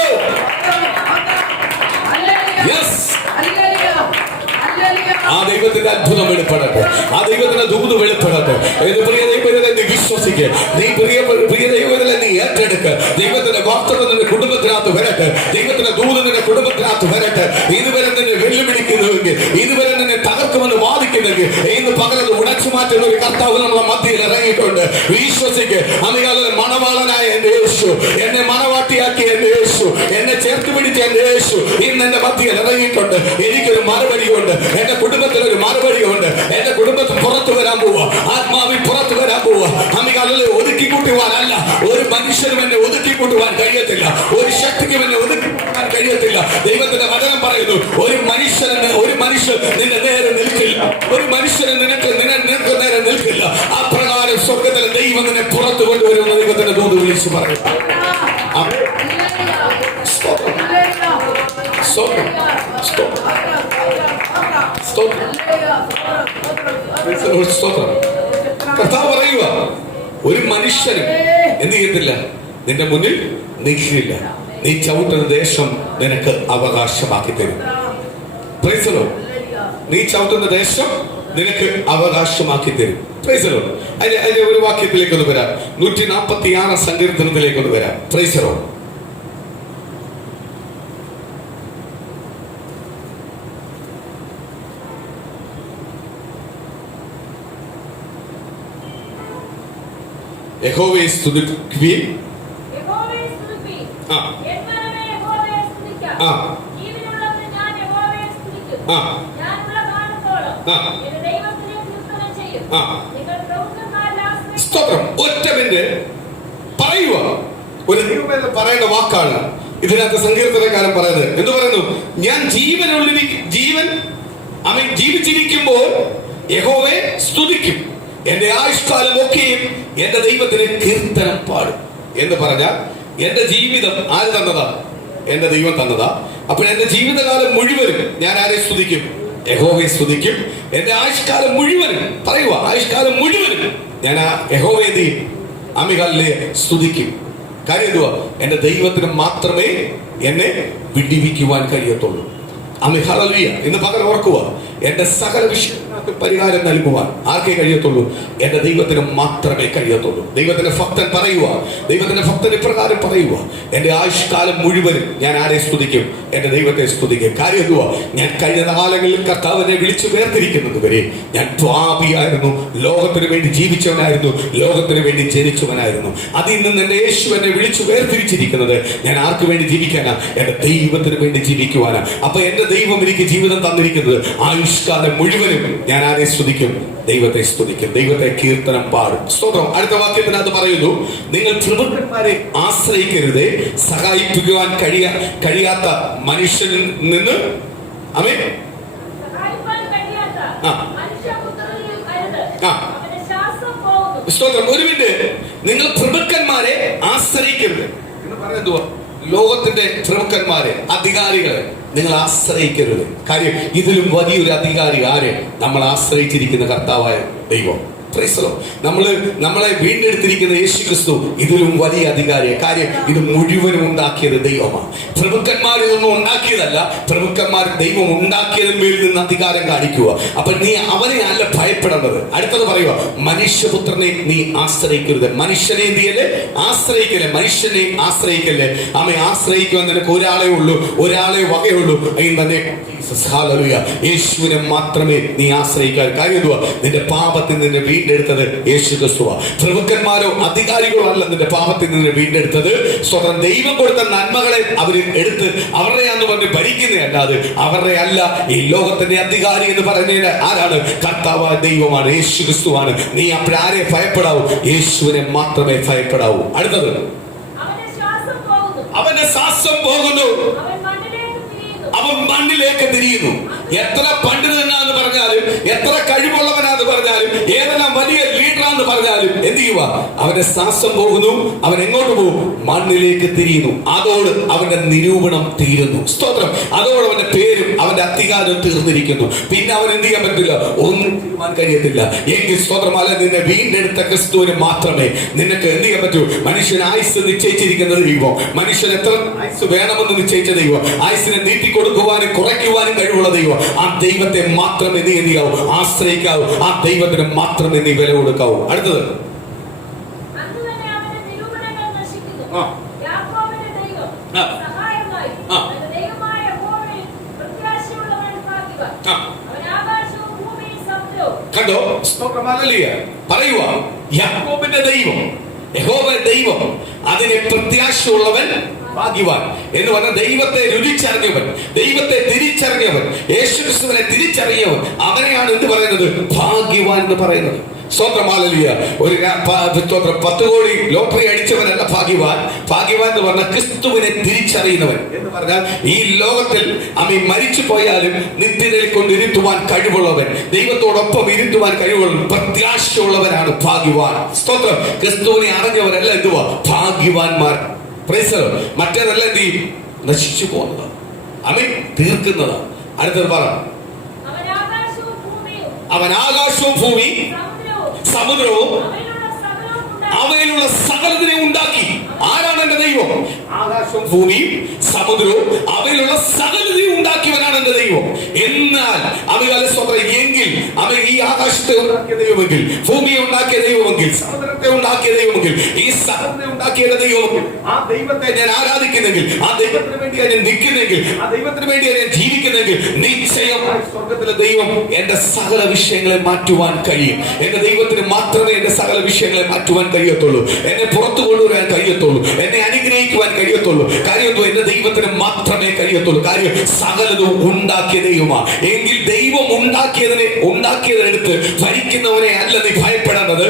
ആ ദൈവത്തിന്റെ അത്ഭുതം വെളിപ്പെടട്ടെ. ആ ദൈവത്തിന്റെ ദൂത് വെളിപ്പെടട്ടെ. പ്രിയ ദൈവത്തിനെ നീ വിശ്വസിക്കുക. നീ പ്രിയ ദൈവത്തിനെ നീ ഏറ്റെടുക്കുക. ദൈവത്തിന്റെ വാർത്തകൾ നിന്റെ കുടുംബത്തിനകത്ത് വരട്ടെ. ദൈവത്തിന്റെ ദൂത് നിന്റെ കുടുംബത്തിനകത്ത് വരട്ടെ. ഇതുവരെ നിന്നെ വെല്ലുവിളിക്കുന്നുവെങ്കിൽ, ഇതുവരെ നൽകി. ഇന്ന് പകലത് ഉടച്ചു മാറ്റുന്ന ഒരു കർത്താവ് നമ്മളെ മധ്യയിൽ ഇറങ്ങിയിട്ടുണ്ട്. വിശ്വസിക്ക്. അമികാല മണവാളനായ എന്റെ യേശു, എന്നെ മണവാട്ടിയാക്കിയ എന്റെ യേശു, എന്നെ ചേർത്ത് പിടിച്ച എന്റെ യേശു ഇന്ന് എന്റെ മധ്യയിൽ ഇറങ്ങിയിട്ടുണ്ട്. എനിക്കൊരു മറുപടിയുണ്ട്. എന്റെ കുടുംബത്തിലൊരു മറുപടിയുണ്ട്. എന്റെ കുടുംബത്തിൽ പുറത്തു വരാൻ പോവുക. ആത്മാവിൽ പുറത്തു വരാൻ പോവുക. അമികാലിൽ ഒതുക്കി കൂട്ടുവാനല്ല. ഒരു മനുഷ്യനും എന്നെ ഒതുക്കി കൂട്ടുവാൻ കഴിയത്തില്ല. ഒരു ശക്തിക്കും എന്നെ ഒതുക്കി കൂട്ടുവാൻ കഴിയത്തില്ല. ദൈവത്തിന്റെ വചനം പറയുന്നു, ഒരു മനുഷ്യൻ നിന്റെ നേരെ നിൽക്കില്ല. ഒരു മനുഷ്യന് നിനക്ക് നേരെ നിൽക്കില്ല. അപ്രകാരം സ്വർഗത്തിലെ ദൈവം നിന്നെ പുറത്തു കൊണ്ടുവരുന്ന ദൈവത്തിന്റെ ദൂത് വിളിച്ചു പറയും. കർത്താവ് പറയുക, ഒരു മനുഷ്യനും എന്ത് ചെയ്യത്തില്ല, നിന്റെ മുന്നിൽ നിൽക്കില്ല. നീ ചവിട്ടുന്ന ദേശം നിനക്ക് അവകാശമാക്കി തരും. Price the Lord. നീ ചവിട്ടുന്ന ദേശം നിനക്ക് അവകാശമാക്കി തരും. Price the Lord. അതിന്റെ ഒരു വാക്യത്തിലേക്ക് ഒന്ന് വരാം. 146 സങ്കീർത്തനത്തിലേക്ക് ഒന്ന് വരാം. Price the Lord. യഹോവയെ സ്തുതിക്കുവിൻ. സ്തോത്രം. ഒറ്റ മിനിറ്റ് പറയുക. ഒരു ദൈവം പറയുന്ന വാക്കാണ് ഇതിനകത്ത് സങ്കീർത്തനക്കാരൻ പറയുന്നത്. എന്ത് പറയുന്നു? ഞാൻ ജീവിച്ചിരിക്കുമ്പോൾ യഹോവയെ സ്തുതിക്കും. എന്റെ ആയുഷ്കാലം ഒക്കെയും എന്റെ ദൈവത്തിന് കീർത്തനം പാടും. എന്ന് പറഞ്ഞാൽ എന്റെ ജീവിതം ആര് തന്നതാ? എന്റെ ദൈവം തന്നതാ. അപ്പോൾ എന്റെ ജീവിതകാലം മുഴുവനും ഞാൻ ആരെ സ്തുതിക്കും? യഹോവയെ സ്തുതിക്കും. എന്റെ ആയുഷ്കാലം മുഴുവനും പറയുക, ആയുഷ്കാലം മുഴുവനും ഞാൻ ആ യഹോവയെ അമികാലിനെ സ്തുതിക്കും. കാര്യം എന്തുവാ? എന്റെ ദൈവത്തിന് മാത്രമേ എന്നെ വിടിവിക്കുവാൻ കഴിയത്തുള്ളൂ. അമിഹാലൂയ. ഇന്ന് പകരം ഓർക്കുക, എന്റെ സകല വിഷയങ്ങൾക്ക് പരിഹാരം നൽകുവാൻ ആർക്കേ കഴിയത്തുള്ളൂ? എന്റെ ദൈവത്തിന് മാത്രമേ കഴിയത്തുള്ളൂ. ദൈവത്തിന്റെ ഭക്തൻ പറയുക, ദൈവത്തിന്റെ ഭക്തൻ ഇപ്രകാരം പറയുക, എന്റെ ആയുഷ്കാലം മുഴുവനും ഞാൻ ആരെ സ്തുതിക്കും? എന്റെ ദൈവത്തെ സ്തുതിക്കും. കാര്യം എന്തുവാ? ഞാൻ കഴിഞ്ഞ കാലങ്ങളിൽ കർത്താവിനെ വിളിച്ചു വേർതിരിക്കുന്നത് വരെ ഞാൻ ത്വാപിയായിരുന്നു. ലോകത്തിന് വേണ്ടി ജീവിച്ചവനായിരുന്നു, ലോകത്തിന് വേണ്ടി ജനിച്ചവനായിരുന്നു. അതിൽ നിന്ന് എന്റെ യേശു എന്നെ വിളിച്ചു വേർതിരിച്ചിരിക്കുന്നത് ഞാൻ ആർക്ക് വേണ്ടി ജീവിക്കാനാ? എന്റെ ദൈവത്തിന് വേണ്ടി ജീവിക്കുവാനാ. അപ്പൊ എന്റെ ദൈവം എനിക്ക് ജീവിതം തന്നിരിക്കുന്നത് ആയുഷ്കാലം മുഴുവനും ഞാൻ ആരെ സ്തുതിക്കും? ദൈവത്തെ സ്തുതിക്കും. ദൈവത്തെ കീർത്തനം പാടും. സ്തോത്രം. അടുത്ത വാക്യത്തിനകത്ത് പറയുന്നു, നിങ്ങൾ പ്രഭുക്കന്മാരെ ആശ്രയിക്കരുതേ, സഹായിപ്പിക്കുവാൻ കഴിയാത്ത മനുഷ്യനിൽ നിന്ന് ആമേൻ സ്തോത്രം. ഒരു മിനിറ്റ്. നിങ്ങൾ പ്രഭുക്കന്മാരെ ആശ്രയിക്കരുത് എന്ന് പറയുന്നത് ലോകത്തിന്റെ പ്രമുഖന്മാരെ, അധികാരികളെ നിങ്ങൾ ആശ്രയിക്കരുത്. കാര്യം ഇതിലും വലിയൊരു അധികാരി ആരെ? നമ്മൾ ആശ്രയിച്ചിരിക്കുന്ന കർത്താവായ ദൈവം. നമ്മളെ വീണ്ടെടുത്തിരിക്കുന്ന യേശു ക്രിസ്തു ഇതിലും വലിയ അധികാരിയെ. കാര്യം ഇത് മുഴുവനും ഉണ്ടാക്കിയത് ദൈവമാണ്. പ്രഭുക്കന്മാർ ഇതൊന്നും ഉണ്ടാക്കിയതല്ല. പ്രഭുക്കന്മാർ ദൈവം ഉണ്ടാക്കിയതിന് മേൽ നിന്ന് അധികാരം കാണിക്കുക. അപ്പൊ നീ അവനെ അല്ല ഭയപ്പെടേണ്ടത്. അടുത്തത് പറയുക, മനുഷ്യപുത്രനെ നീ ആശ്രയിക്കരുത്. മനുഷ്യനെ എന്തിയല്ലേ? ആശ്രയിക്കല്ലേ. മനുഷ്യനെ ആശ്രയിക്കല്ലേ. അവനെ ആശ്രയിക്കുവാൻ നിനക്ക് ഒരാളെ ഉള്ളൂ, ഒരാളെ വകയുള്ളൂ. അതിന് തന്നെ യേശുവിനെ മാത്രമേ നീ ആശ്രയിക്കാൻ. കാര്യം എന്തുവാ? നിന്റെ പാപത്തിൽ നിന്ന് വീണ്ടെടുത്തത് യേശു ക്രിസ്തുവാ. പ്രഭുക്കന്മാരോ അധികാരികളോ അല്ല നിന്റെ പാപത്തിൽ നിന്ന് വീണ്ടെടുത്തത്. സ്വന്തം ദൈവം കൊടുത്ത നന്മകളെ അവർ എടുത്ത് അവരുടെയാന്ന് പറഞ്ഞ് ഭരിക്കുന്നതല്ലാതെ അവരുടെ അല്ല. ഈ ലോകത്തിന്റെ അധികാരി എന്ന് പറയുന്നത് ആരാണ്? കർത്താവായ ദൈവമാണ്, യേശു ക്രിസ്തുവാണ്. നീ അപ്പോഴാരെ ഭയപ്പെടാവൂ? യേശുവിനെ മാത്രമേ ഭയപ്പെടാവൂ. അടുത്തത്, അവന്റെ ശ്വാസം പോകുന്നു, അവൻ മണ്ണിലേക്ക് തിരിയുന്നു. എത്ര പണ്ഡിതനാന്ന് പറഞ്ഞാലും, എത്ര കഴിവുള്ളവനാന്ന് പറഞ്ഞാലും, ഏതെല്ലാം വലിയ ലീഡറാന്ന് പറഞ്ഞാലും എന്ത് ചെയ്യുക? അവന്റെ ശ്വാസം പോകുന്നു. അവൻ എങ്ങോട്ട് പോകും? മണ്ണിലേക്ക് തിരിയുന്നു. അതോട് അവന്റെ നിരൂപണം തീരുന്നു. സ്തോത്രം. അതോട് അവന്റെ പേരും അവന്റെ അധികാരവും തീർന്നിരിക്കുന്നു. പിന്നെ അവൻ എന്ത് ചെയ്യാൻ പറ്റില്ല? ഒന്നും ചെയ്യുവാൻ കഴിയത്തില്ല. എങ്കിൽ സ്തോത്രമല്ല, നിന്നെ വീണ്ടെടുത്ത ക്രിസ്തുവിന് മാത്രമേ നിനക്ക് എന്ത് ചെയ്യാൻ പറ്റൂ? മനുഷ്യൻ ആയുസ് നിശ്ചയിച്ചിരിക്കുന്നത് ദൈവം. മനുഷ്യൻ എത്ര ആയുസ് വേണമെന്ന് നിശ്ചയിച്ച ദൈവം. ആയുസിനെ നീട്ടിക്കൊടുക്കുവാനും കുറയ്ക്കുവാനും കഴിവുള്ള ദൈവം. ആ ദൈവത്തെ മാത്രമേ നീ എന്ത് ചെയ്യാവൂ? ആശ്രയിക്കാവൂ. ആ ദൈവത്തിന് മാത്രമേ നീ വില കൊടുക്കാവൂ. അടുത്തത്, കണ്ടോ? സ്തോത്രം, ഹല്ലേലൂയ. പറയുക, യാക്കോബിന്റെ ദൈവം, യഹോവ ദൈവം, അതിനെ പ്രത്യാശയുള്ളവൻ ഭാഗ്യവാൻ എന്ന് പറഞ്ഞ ദൈവത്തെ രുചിച്ചറിഞ്ഞവൻ, ദൈവത്തെ തിരിച്ചറിഞ്ഞവൻ, യേശുക്രിസ്തുവിനെ തിരിച്ചറിഞ്ഞവൻ, അവനെയാണ് എന്ത് പറയുന്നത്? ഭാഗ്യവാൻ എന്ന് പറയുന്നത്. സ്തോത്രം, ഹല്ലേലൂയ. ഒരു 10 കോടി ലോട്ടറി അടിച്ചവനല്ല ഭാഗ്യവാൻ. ഭാഗ്യവാൻ എന്ന് പറഞ്ഞാൽ ക്രിസ്തുവിനെ തിരിച്ചറിയുന്നവൻ എന്ന് പറഞ്ഞാൽ ഈ ലോകത്തിൽ മരിച്ചു പോയാലും നിത്യതയിൽ കൊണ്ടിരുത്തുവാൻ കഴിവുള്ളവൻ, ദൈവത്തോടൊപ്പം ഇരുത്തുവാൻ കഴിവുള്ളവൻ, പ്രത്യാശയുള്ളവനാണ് ഭാഗ്യവാൻ. സ്തോത്രം. ക്രിസ്തുവിനെ അറിഞ്ഞവരല്ല എന്തുവാ? ഭാഗ്യവാന്മാർ. മറ്റേതല്ല എന്ത് ചെയ്യും? നശിച്ചു പോകുന്നതാണ്, തീർക്കുന്നതാണ്. അടുത്തത് പറ. അവൻ ആകാശവും ഭൂമി സമുദ്രവും അവയിലുള്ള സകലതിനെ ഉണ്ടാക്കി. ആരാണ് എന്റെ ദൈവം? ആകാശവും ഭൂമിയും സമുദ്രവും അവയിലുള്ള സകലതിനെ ഉണ്ടാക്കിയവനാണ് എന്റെ ദൈവം. എന്നാൽ എങ്കിൽ അവൻ ഈ ആകാശത്തെ ഉണ്ടാക്കിയ ദൈവമെങ്കിൽ, ഭൂമിയെ ഉണ്ടാക്കിയ ദൈവമെങ്കിൽ, സമുദ്രത്തെ ഉണ്ടാക്കിയ ദൈവമെങ്കിൽ, ഈ സകലത്തെ ഉണ്ടാക്കിയ ദൈവമെങ്കിൽ, ആ ദൈവത്തെ ഞാൻ ആരാധിക്കുന്നെങ്കിൽ, ആ ദൈവത്തിന് വേണ്ടിയാണ് ഞാൻ നിൽക്കുന്നെങ്കിൽ, ആ ദൈവത്തിന് വേണ്ടിയാണ് ഞാൻ ജീവിക്കുന്നെങ്കിൽ, നിശ്ചയമായി സ്വർഗത്തിലെ ദൈവം എന്റെ സകല വിഷയങ്ങളെ മാറ്റുവാൻ കഴിയും. എന്റെ ദൈവത്തിന് മാത്രമേ എന്റെ സകല വിഷയങ്ങളെ മാറ്റുവാൻ കഴിയത്തുള്ളൂ. എന്നെ പുറത്തു കൊണ്ടുവരാൻ കഴിയത്തുള്ളൂ. എന്നെ അനുഗ്രഹിക്കുവാൻ കഴിയത്തുള്ളൂ. കാര്യം എന്തോ? എന്റെ ദൈവത്തിന് മാത്രമേ കഴിയത്തുള്ളൂ. കാര്യം സകലതും ഉണ്ടാക്കിയ ദൈവമാ. എങ്കിൽ ദൈവം ഉണ്ടാക്കിയതിനെടുത്ത് ഭരിക്കുന്നവനെ അല്ല നീ ഭയപ്പെടേണ്ടത്,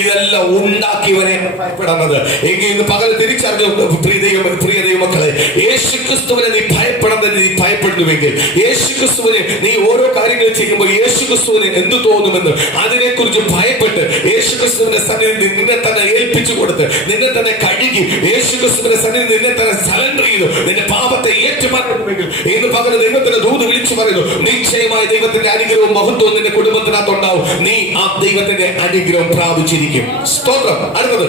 ഇതെല്ലാം ഉണ്ടാക്കിയവനെ ഭയപ്പെടേണ്ടത്. എങ്കിൽ ഇന്ന് പകൽ തിരിച്ചറിഞ്ഞു പ്രിയ ദൈവമക്കളെ, യേശുക്രിസ്തുവിനെ നീ ഭയപ്പെടേണ്ടത് നീ ഭയപ്പെടുന്നുവെങ്കിൽ, യേശുക്രിസ്തുവിനെ നീ ഓരോ കാര്യങ്ങൾ ചെയ്യുമ്പോൾ യേശുക്രിസ്തുവിന് എന്ത് തോന്നുമെന്ന് അതിനെക്കുറിച്ച് ഭയപ്പെട്ട് യേശുക്രിസ്തുവിന്റെ സന്നിധി നിന്നെ തന്നെ ഏൽപ്പിച്ചു കൊടുത്ത്, നിന്നെ തന്നെ കഴുകി, യേശുക്രിസ്തുവിന്റെ സന്നിധി നിന്നെ തന്നെ സറണ്ടർ ചെയ്തു നിന്റെ പാപത്തെ ഏറ്റുമാറ്റണമെങ്കിൽ ഇന്ന് പകൽ ദൈവത്തിന്റെ ദൂത് വിളിച്ചു പറയുന്നു, നിശ്ചയമായി ദൈവത്തിന്റെ അനുഗ്രഹവും മഹത്വവും നിന്റെ കുടുംബത്തിനകത്തുണ്ടാവും. നീ ആ ദൈവത്തിന്റെ അനുഗ്രഹം പ്രാപിച്ചിരിക്കും. സ്തോത്രം. അടുത്തത്.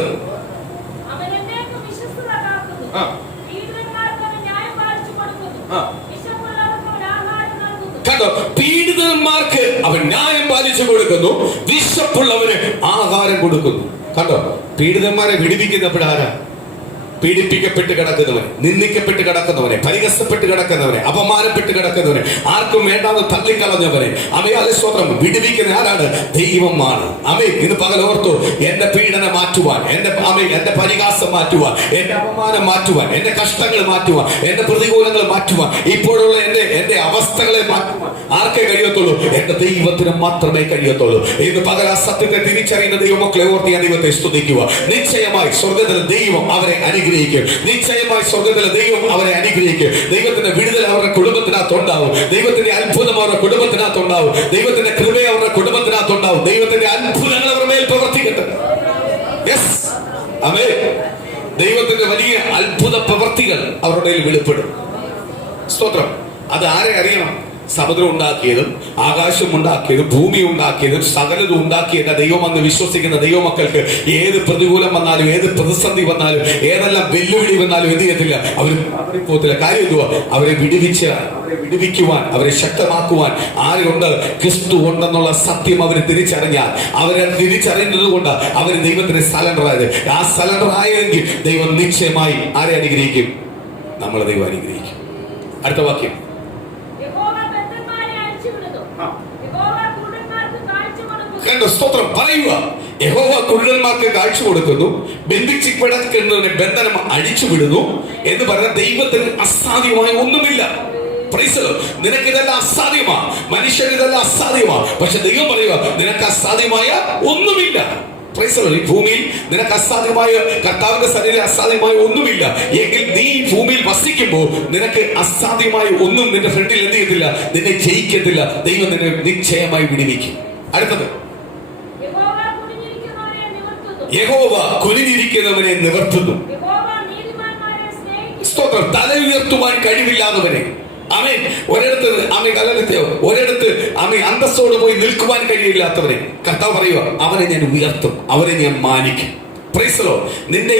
കണ്ടോ? പീഡിതന്മാർക്ക് അവൻ ന്യായം പാലിച്ചു കൊടുക്കുന്നു, വിശപ്പുള്ളവന് ആഹാരം കൊടുക്കുന്നു. കണ്ടോ? പീഡിതന്മാരെ വിടുവിക്കുന്നപ്പോഴാരാ? പീഡിപ്പിക്കപ്പെട്ട് കിടക്കുന്നവൻ, നിന്ദിക്കപ്പെട്ട് കിടക്കുന്നവനെ, പരിഹസപ്പെട്ട് കിടക്കുന്നവനെ, അപമാനപ്പെട്ട് കിടക്കുന്നവനെ, ആർക്കും വേണ്ടാന്ന് തള്ളിക്കളഞ്ഞവനെ സ്തോത്രം വിടുവിക്കുന്ന ആരാണ്? ദൈവമാണ്. ഇന്ന് പകൽ ഓർത്തു, എന്റെ പീഡനം മാറ്റുവാൻ, എന്റെ പരിഹാസം മാറ്റുവാൻ, എന്റെ അപമാനം മാറ്റുവാൻ, എന്റെ കഷ്ടങ്ങൾ മാറ്റുവാൻ, എന്റെ പ്രതികൂലങ്ങൾ മാറ്റുവാൻ, ഇപ്പോഴുള്ള എന്റെ അവസ്ഥകളെ മാറ്റുവാൻ ആർക്കേ കഴിയത്തുള്ളൂ? എന്റെ ദൈവത്തിന് മാത്രമേ കഴിയത്തുള്ളൂ. ഇന്ന് പകൽ ആ സത്യത്തെ തിരിച്ചറിയുന്ന ദൈവമക്കളെ ഓർത്ത് ഞാൻ ദൈവത്തെ സ്തുതിക്കുക. നിശ്ചയമായി സ്വർഗത്തിലെ ദൈവം അവരെ അനുഗ്രഹിക്കും. നിശ്ചയമായി സ്വർഗത്തിലെ ദൈവം അവരെ അനുഗ്രഹിക്കും. ദൈവത്തിന്റെ വിടുതൽ അവരുടെ കുടുംബത്തിനകത്തുണ്ടാവും. ദൈവത്തിന്റെ അത്ഭുതം അവരുടെ കുടുംബത്തിനകത്തുണ്ടാവും. ദൈവത്തിന്റെ കൃപ അവരുടെ കുടുംബത്തിനകത്തുണ്ടാവും. ദൈവത്തിന്റെ അത്ഭുതങ്ങൾ അവരുടെ മേൽ പ്രവർത്തിക്കട്ടെ. യെസ്, ആമേൻ. ദൈവത്തിന്റെ വലിയ അത്ഭുത പ്രവർത്തികൾ അവരുടെ വെളിപ്പെടും. സ്തോത്രം. അത് ആരെ അറിയണം? സമുദ്രം ഉണ്ടാക്കിയതും ആകാശം ഉണ്ടാക്കിയതും ഭൂമി ഉണ്ടാക്കിയതും സകലതും ഉണ്ടാക്കിയ ദൈവമെന്ന് വിശ്വസിക്കുന്ന ദൈവമക്കൾക്ക് ഏത് പ്രതികൂലം വന്നാലും, ഏത് പ്രതിസന്ധി വന്നാലും, ഏതെല്ലാം വെല്ലുവിളി വന്നാലും എന്ത് ചെയ്യത്തില്ല, അവർ പോകത്തില്ല. കാര്യം എന്തുവാ? അവരെ വിടുവിക്കുവാൻ, അവരെ ശക്തമാക്കുവാൻ ആരുണ്ട്? ക്രിസ്തു ഉണ്ടെന്നുള്ള സത്യം അവർ തിരിച്ചറിഞ്ഞാൽ, അവരെ തിരിച്ചറിയുന്നത് കൊണ്ട് അവർ ദൈവത്തിന് സലണ്ടറായത്. ആ സലണ്ടർ ആയെങ്കിൽ ദൈവം നിശ്ചയമായി ആരെ അനുഗ്രഹിക്കും? നമ്മളെ ദൈവം അനുഗ്രഹിക്കും. അടുത്ത വാക്യം. സ്തോത്രം. പറയുക, യഹോവ കുരുടന്മാർക്ക് കാഴ്ച കൊടുക്കുന്നു, ബന്ധിച്ച് കിടക്കുന്നതിനെ ബന്ധനം അഴിച്ചുവിടുന്നു എന്ന് പറഞ്ഞാൽ ദൈവത്തിന് അസാധ്യമായ ഒന്നുമില്ല. നിനക്കിതെല്ലാം അസാധ്യമാ, മനുഷ്യന് ഇതെല്ലാം അസാധ്യമാ. പക്ഷെ ദൈവം പറയുക, നിനക്ക് അസാധ്യമായ ഒന്നുമില്ല. ഈ ഭൂമിയിൽ നിനക്ക് അസാധ്യമായ, കർത്താവിന്റെ സന്നിധിയിൽ അസാധ്യമായ ഒന്നുമില്ല. എങ്കിൽ നീ ഭൂമിയിൽ വസിക്കുമ്പോൾ നിനക്ക് അസാധ്യമായ ഒന്നും നിന്റെ ഫ്രണ്ടിൽ എന്ത് ചെയ്യത്തില്ല, നിന്നെ ജയിക്കത്തില്ല. ദൈവം നിന്നെ നിശ്ചയമായി വിടുവിക്കും. അടുത്തത്. യഹോവ കുനിഞ്ഞിരിക്കുന്നവനെ നിവർത്തുന്നു. സ്തോത്രം. തല ഉയർത്തുവാൻ കഴിവില്ലാത്തവനെ ഒരിടത്ത് അന്തസ്സോട് പോയി നിൽക്കുവാൻ കഴിയില്ലാത്തവനെ കർത്താവ് പറയുക, അവനെ ഞാൻ ഉയർത്തും, അവനെ ഞാൻ മാനിക്കും. നിന്റെ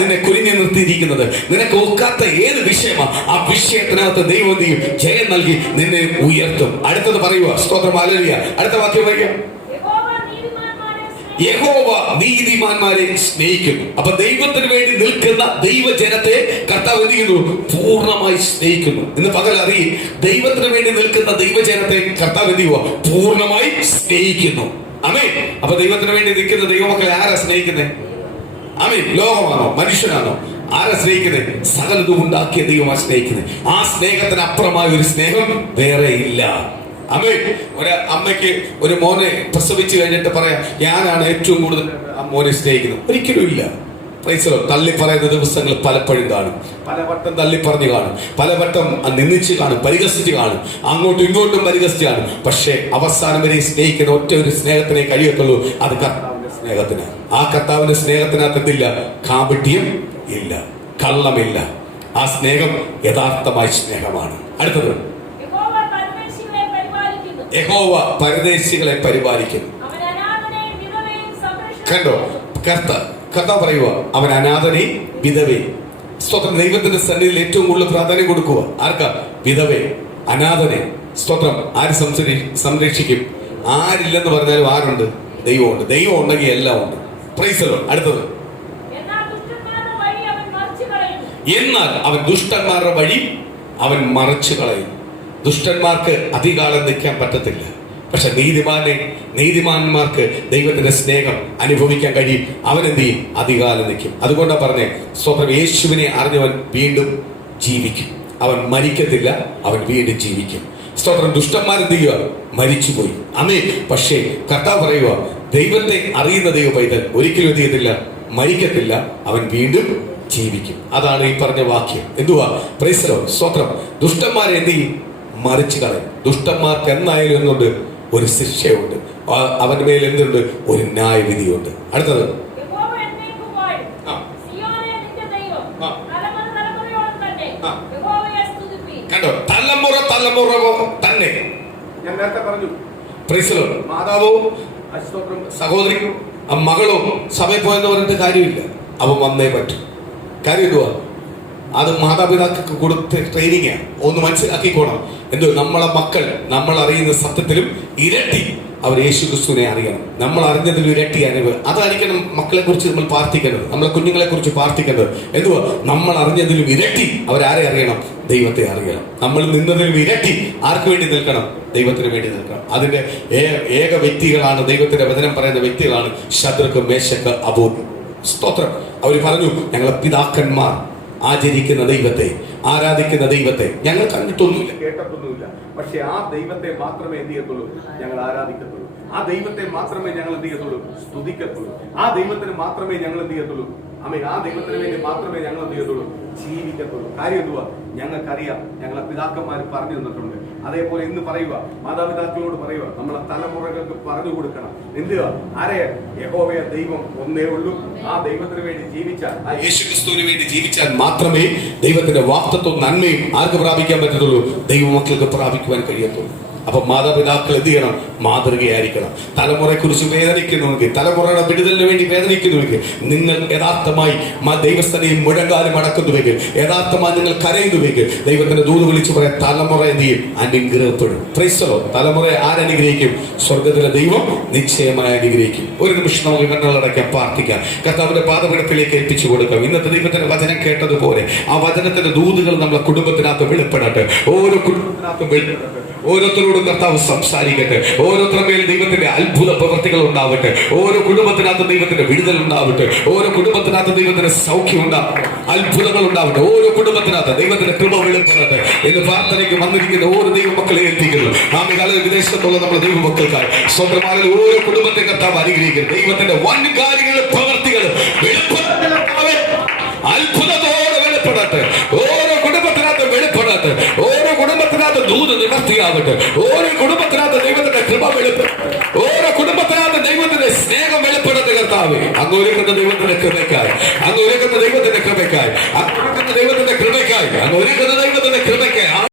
നിന്നെ കുനിഞ്ഞു നിർത്തിയിരിക്കുന്നത്, നിനക്ക് ഒക്കാത്ത ഏത് വിഷയമാ, ആ വിഷയത്തിനകത്ത് ദൈവം ജയം നൽകി നിന്നെ ഉയർത്തും. അടുത്തത് പറയുക. സ്തോത്രം. ഹല്ലേലൂയ. അടുത്ത വാക്യം പറയുക. യഹോവ നീതിമാന്മാരെ സ്നേഹിക്കുന്നു. അപ്പൊ ദൈവത്തിന് വേണ്ടി നിൽക്കുന്ന ദൈവജനത്തെ കർത്താവ് എന്ത് ചെയ്യുന്നു? പൂർണ്ണമായി സ്നേഹിക്കുന്നു. ഇന്ന് പകൽ അറിയും, ദൈവത്തിന് വേണ്ടി നിൽക്കുന്ന ദൈവജനത്തെ കർത്താവ് എന്ത് ചെയ്യുക? പൂർണ്ണമായി സ്നേഹിക്കുന്നു. ആമേൻ. അപ്പൊ ദൈവത്തിന് വേണ്ടി നിൽക്കുന്ന ദൈവമക്കളെ ആരാ സ്നേഹിക്കുന്നത്? ആമേൻ. ലോകമാണോ മനുഷ്യനാണോ? ആരാ സ്നേഹിക്കുന്നത്? സകലതും ഉണ്ടാക്കിയ ദൈവമാണ് സ്നേഹിക്കുന്നത്. ആ സ്നേഹത്തിന് അപ്പുറമായ ഒരു സ്നേഹം വേറെ ഇല്ല. ആമേൻ. ഒരു അമ്മയ്ക്ക് ഒരു മോനെ പ്രസവിച്ചു കഴിഞ്ഞിട്ട് പറയാം, ഞാനാണ് ഏറ്റവും കൂടുതൽ ആ മോനെ സ്നേഹിക്കുന്നത്. ഒരിക്കലും ഇല്ല. തള്ളി പറയുന്ന ദിവസങ്ങൾ പലപ്പോഴും കാണും. പലവട്ടം തള്ളി പറഞ്ഞു കാണും, പലവട്ടം നിന്ദിച്ച് കാണും, പരിഹസിച്ച് കാണും, അങ്ങോട്ടും ഇങ്ങോട്ടും പരിഹസിച്ച് കാണും. പക്ഷെ അവസാനം വരെ സ്നേഹിക്കുന്ന ഒറ്റ ഒരു സ്നേഹത്തിനെ കഴിയത്തുള്ളൂ. അത് കർത്താവിന്റെ സ്നേഹത്തിന്. ആ കർത്താവിന്റെ സ്നേഹത്തിനകത്ത് എന്തില്ല? കാപട്യം ഇല്ല, കള്ളമില്ല. ആ സ്നേഹം യഥാർത്ഥമായ സ്നേഹമാണ്. അടുത്തത്, യഹോവ പരദേശികളെ പരിപാലിക്കുന്നു. കണ്ടോ? കർത്താവ് പറയുക, അവൻ അനാഥനെ വിധവേ. സ്തോത്രം. ദൈവത്തിന്റെ സന്നിധിയിൽ ഏറ്റവും കൂടുതൽ പ്രാധാന്യം കൊടുക്കുക ആർക്കാ? വിധവേ, അനാഥനെ. സ്തോത്രം. ആര് സംരക്ഷിക്കും? ആരില്ലെന്ന് പറഞ്ഞാലും ആരുണ്ട്? ദൈവമുണ്ട്. ദൈവം ഉണ്ടെങ്കിൽ എല്ലാം ഉണ്ട്. Price the Lord. അടുത്തത്, എന്നാൽ അവൻ ദുഷ്ടന്മാരുടെ വഴി അവൻ മറച്ചു കളയും. ദുഷ്ടന്മാർക്ക് അധികാലം നിൽക്കാൻ പറ്റത്തില്ല. പക്ഷെ നീതിമാന്മാർക്ക് ദൈവത്തിന്റെ സ്നേഹം അനുഭവിക്കാൻ കഴിയും. അവൻ എന്ത് ചെയ്യും? അധികാലം നിൽക്കും. അതുകൊണ്ടാണ് പറഞ്ഞേ, സ്വന്തം യേശുവിനെ അറിഞ്ഞവൻ വീണ്ടും ജീവിക്കും. അവൻ മരിക്കത്തില്ല, അവൻ വീണ്ടും ജീവിക്കും. സ്തോത്രം. ദുഷ്ടന്മാരെന്ത് ചെയ്യുക? മരിച്ചുപോയി. അമേ. പക്ഷേ കർത്താവ് പറയുക, ദൈവത്തെ അറിയുന്ന ദൈവ പൈതൽ ഒരിക്കലും എന്ത് ചെയ്യത്തില്ല? മരിക്കത്തില്ല, അവൻ വീണ്ടും ജീവിക്കും. അതാണ് ഈ പറഞ്ഞ വാക്യം. എന്തുവാ? Price the Lord. സ്തോത്രം. ദുഷ്ടന്മാരെ എന്ത് ചെയ്യും? മറിച്ചു കളയും. ദുഷ്ടന്മാർക്ക് എന്നായാലും എന്തുണ്ട്? ഒരു ശിക്ഷയുണ്ട്. അവന്റെ മേൽ എന്തുണ്ട്? ഒരു ന്യായവിധിയുണ്ട്. അടുത്തത്, കണ്ടോ? തലമുറ തന്നെ. ഞാൻ നേരത്തെ പറഞ്ഞു, പ്രൈസ് ദി ലോർഡ്. മാതാവും സഹോദരിക്കും മകളും സഭയിൽ പോയെന്ന് പറഞ്ഞിട്ട് കാര്യമില്ല. അവൻ വന്നേ പറ്റും. കാര്യം എന്തുവാ? അത് മാതാപിതാക്കൾക്ക് കൊടുത്ത ട്രെയിനിങ്. ഒന്ന് മനസ്സിലാക്കിക്കോണം. എന്തോ? നമ്മളെ മക്കൾ നമ്മൾ അറിയുന്ന സത്യത്തിലും ഇരട്ടി അവർ യേശു ക്രിസ്തുവിനെ അറിയണം. നമ്മൾ അറിഞ്ഞതിലും ഇരട്ടി അനുഭവം. അതായിരിക്കണം മക്കളെ കുറിച്ച് നമ്മൾ പ്രാർത്ഥിക്കേണ്ടത്, നമ്മളെ കുഞ്ഞുങ്ങളെ കുറിച്ച് പ്രാർത്ഥിക്കേണ്ടത്. എന്തുവാ? നമ്മൾ അറിഞ്ഞതിലും ഇരട്ടി അവരാരെ അറിയണം? ദൈവത്തെ അറിയണം. നമ്മൾ നിന്നതിലും ഇരട്ടി ആർക്ക് വേണ്ടി നിൽക്കണം? ദൈവത്തിന് വേണ്ടി നിൽക്കണം. അതിന്റെ ഏക വ്യക്തികളാണ്, ദൈവത്തിന്റെ വചനം പറയുന്ന വ്യക്തികളാണ് ശദ്രക്ക്, മേശക്ക്, അബേദ്നെഗോ. സ്തോത്രം. അവർ പറഞ്ഞു, ഞങ്ങളെ പിതാക്കന്മാർ ആചരിക്കുന്ന ദൈവത്തെ, ആരാധിക്കുന്ന ദൈവത്തെ ഞങ്ങൾ കണ്ടിട്ടൊന്നുമില്ല, കേട്ടിട്ടൊന്നുമില്ല. പക്ഷെ ആ ദൈവത്തെ മാത്രമേ എന്ത് ചെയ്യത്തുള്ളൂ? ഞങ്ങൾ ആരാധിക്കത്തുള്ളൂ. ആ ദൈവത്തെ മാത്രമേ ഞങ്ങൾ എന്ത് ചെയ്യത്തുള്ളൂ? സ്തുതിക്കത്തുള്ളൂ. ആ ദൈവത്തിന് മാത്രമേ ഞങ്ങൾ എന്ത് ചെയ്യത്തുള്ളൂ? ആ ദൈവത്തിന് വേണ്ടി മാത്രമേ ഞങ്ങൾ എന്ത് ചെയ്യത്തുള്ളൂ? ജീവിക്കത്തുള്ളൂ. കാര്യം എന്തുവാ? ഞങ്ങൾക്കറിയാം, ഞങ്ങളെ പിതാക്കന്മാർ പറഞ്ഞു തന്നിട്ടുണ്ട്. അതേപോലെ ഇന്ന് പറയുക, മാതാപിതാക്കളോട് പറയുക, നമ്മളെ തലമുറകൾക്ക് പറഞ്ഞു കൊടുക്കണം. എന്തുവാ? ആരെ? യഹോവയ ദൈവം ഒന്നേ ഉള്ളൂ. ആ ദൈവത്തിന് വേണ്ടി ജീവിച്ചാൽ, ആ യേശുക്രിസ്തുവിന് വേണ്ടി ജീവിച്ചാൽ മാത്രമേ ദൈവത്തിന്റെ വാഗ്ദത്തവും നന്മയും ആർക്ക് പ്രാപിക്കാൻ പറ്റത്തുള്ളൂ? ദൈവമക്കൾക്ക് പ്രാപിക്കുവാൻ കഴിയത്തുള്ളൂ. അപ്പൊ മാതാപിതാക്കൾ എന്ത് ചെയ്യണം? മാതൃകയായിരിക്കണം. തലമുറയെ കുറിച്ച് വേദനിക്കുന്നുവെങ്കിൽ, തലമുറയുടെ വിടുതലിന് വേണ്ടി വേദനിക്കുന്നുവെങ്കിൽ, നിങ്ങൾ യഥാർത്ഥമായി ദൈവസ്ഥനെയും മുഴങ്കാലും അടക്കുന്നുവെങ്കിൽ, യഥാർത്ഥമായി നിങ്ങൾ കരയുന്നുവെങ്കിൽ, ദൈവത്തിന്റെ ദൂത് വിളിച്ചു പറയാൻ തലമുറ എന്ത് ചെയ്യും? അനുഗ്രഹപ്പെടും. Praise the Lord. തലമുറയെ ആരനുഗ്രഹിക്കും? സ്വർഗത്തിലെ ദൈവം നിശ്ചയമായി അനുഗ്രഹിക്കും. ഒരു നിമിഷം നമുക്ക് കണ്ണുകളടയ്ക്കാൻ പ്രാർത്ഥിക്കാം. കർത്താവിന്റെ പാദപീഠത്തിലേക്ക് ഏൽപ്പിച്ചു കൊടുക്കാം. ഇന്നത്തെ ദൈവത്തിന്റെ വചനം കേട്ടതുപോലെ ആ വചനത്തിന്റെ ദൂതുകൾ നമ്മളെ കുടുംബത്തിനകത്ത് വെളിപ്പെടട്ടെ. ഓരോ കുടുംബത്തിനകത്തും വെളിപ്പെടട്ടെ. ഓരോരുത്തരോടും കർത്താവ് സംസാരിക്കട്ടെ. ഓരോരുത്തരുടെ മേൽ ദൈവത്തിന്റെ അത്ഭുത പ്രവൃത്തികൾ ഉണ്ടാവട്ടെ. ഓരോ കുടുംബത്തിനകത്ത് ദൈവത്തിന്റെ വിടുതൽ ഉണ്ടാവട്ടെ. ഓരോ കുടുംബത്തിനകത്ത് ദൈവത്തിന്റെ സൗഖ്യം ഉണ്ടാവട്ടെ. അത്ഭുതങ്ങൾ ഉണ്ടാവട്ടെ. ഓരോ കുടുംബത്തിനകത്ത് ദൈവത്തിന്റെ കൃപ വെളിപ്പെടട്ടെ എന്ന് പ്രാർത്ഥനയ്ക്ക് വന്നിരിക്കുന്ന ഓരോ ദൈവമക്കളെ ഏൽപ്പിക്കുന്നു. നാം കാലം വിദേശത്തുള്ള നമ്മുടെ ദൈവമക്കൾക്കായി സ്വന്തമായ ഓരോ കുടുംബത്തെ കർത്താവ് അനുഗ്രഹിക്കുന്നു. ദൈവത്തിന്റെ വൻ കാര്യങ്ങളും പ്രവർത്തികൾ വെളിപ്പെടട്ടെ. അത്ഭുതത്തോടെ വെളിപ്പെടട്ടെ. ഓരോ കുടുംബത്തിനകത്ത് വെളിപ്പെടട്ടെ. ഓരോ കുടുംബത്തിനകത്ത് ദൂത് നിവർത്തിയാവട്ടെ. ഓരോ കുടുംബത്തിനകത്ത് ദൈവത്തിന്റെ കൃപ വെളിപ്പെടട്ടെ. ഓരോ കുടുംബത്തിനകത്ത് ദൈവത്തിന്റെ സ്നേഹം വെളിപ്പെടട്ടെ. കർത്താവേ, അങ്ങ് ഒരുക്കുന്ന ദൈവത്തിന്റെ കൃപയ്ക്കായി, അങ്ങ് ഒരുക്കുന്ന ദൈവത്തിന്റെ കൃപയ്ക്കായി, അങ്ങ് ഒരുക്കുന്ന ദൈവത്തിന്റെ കൃപയ്ക്കായി, അങ്ങ് ഒരുക്കുന്ന ദൈവത്തിന്റെ കൃപയ്ക്കായി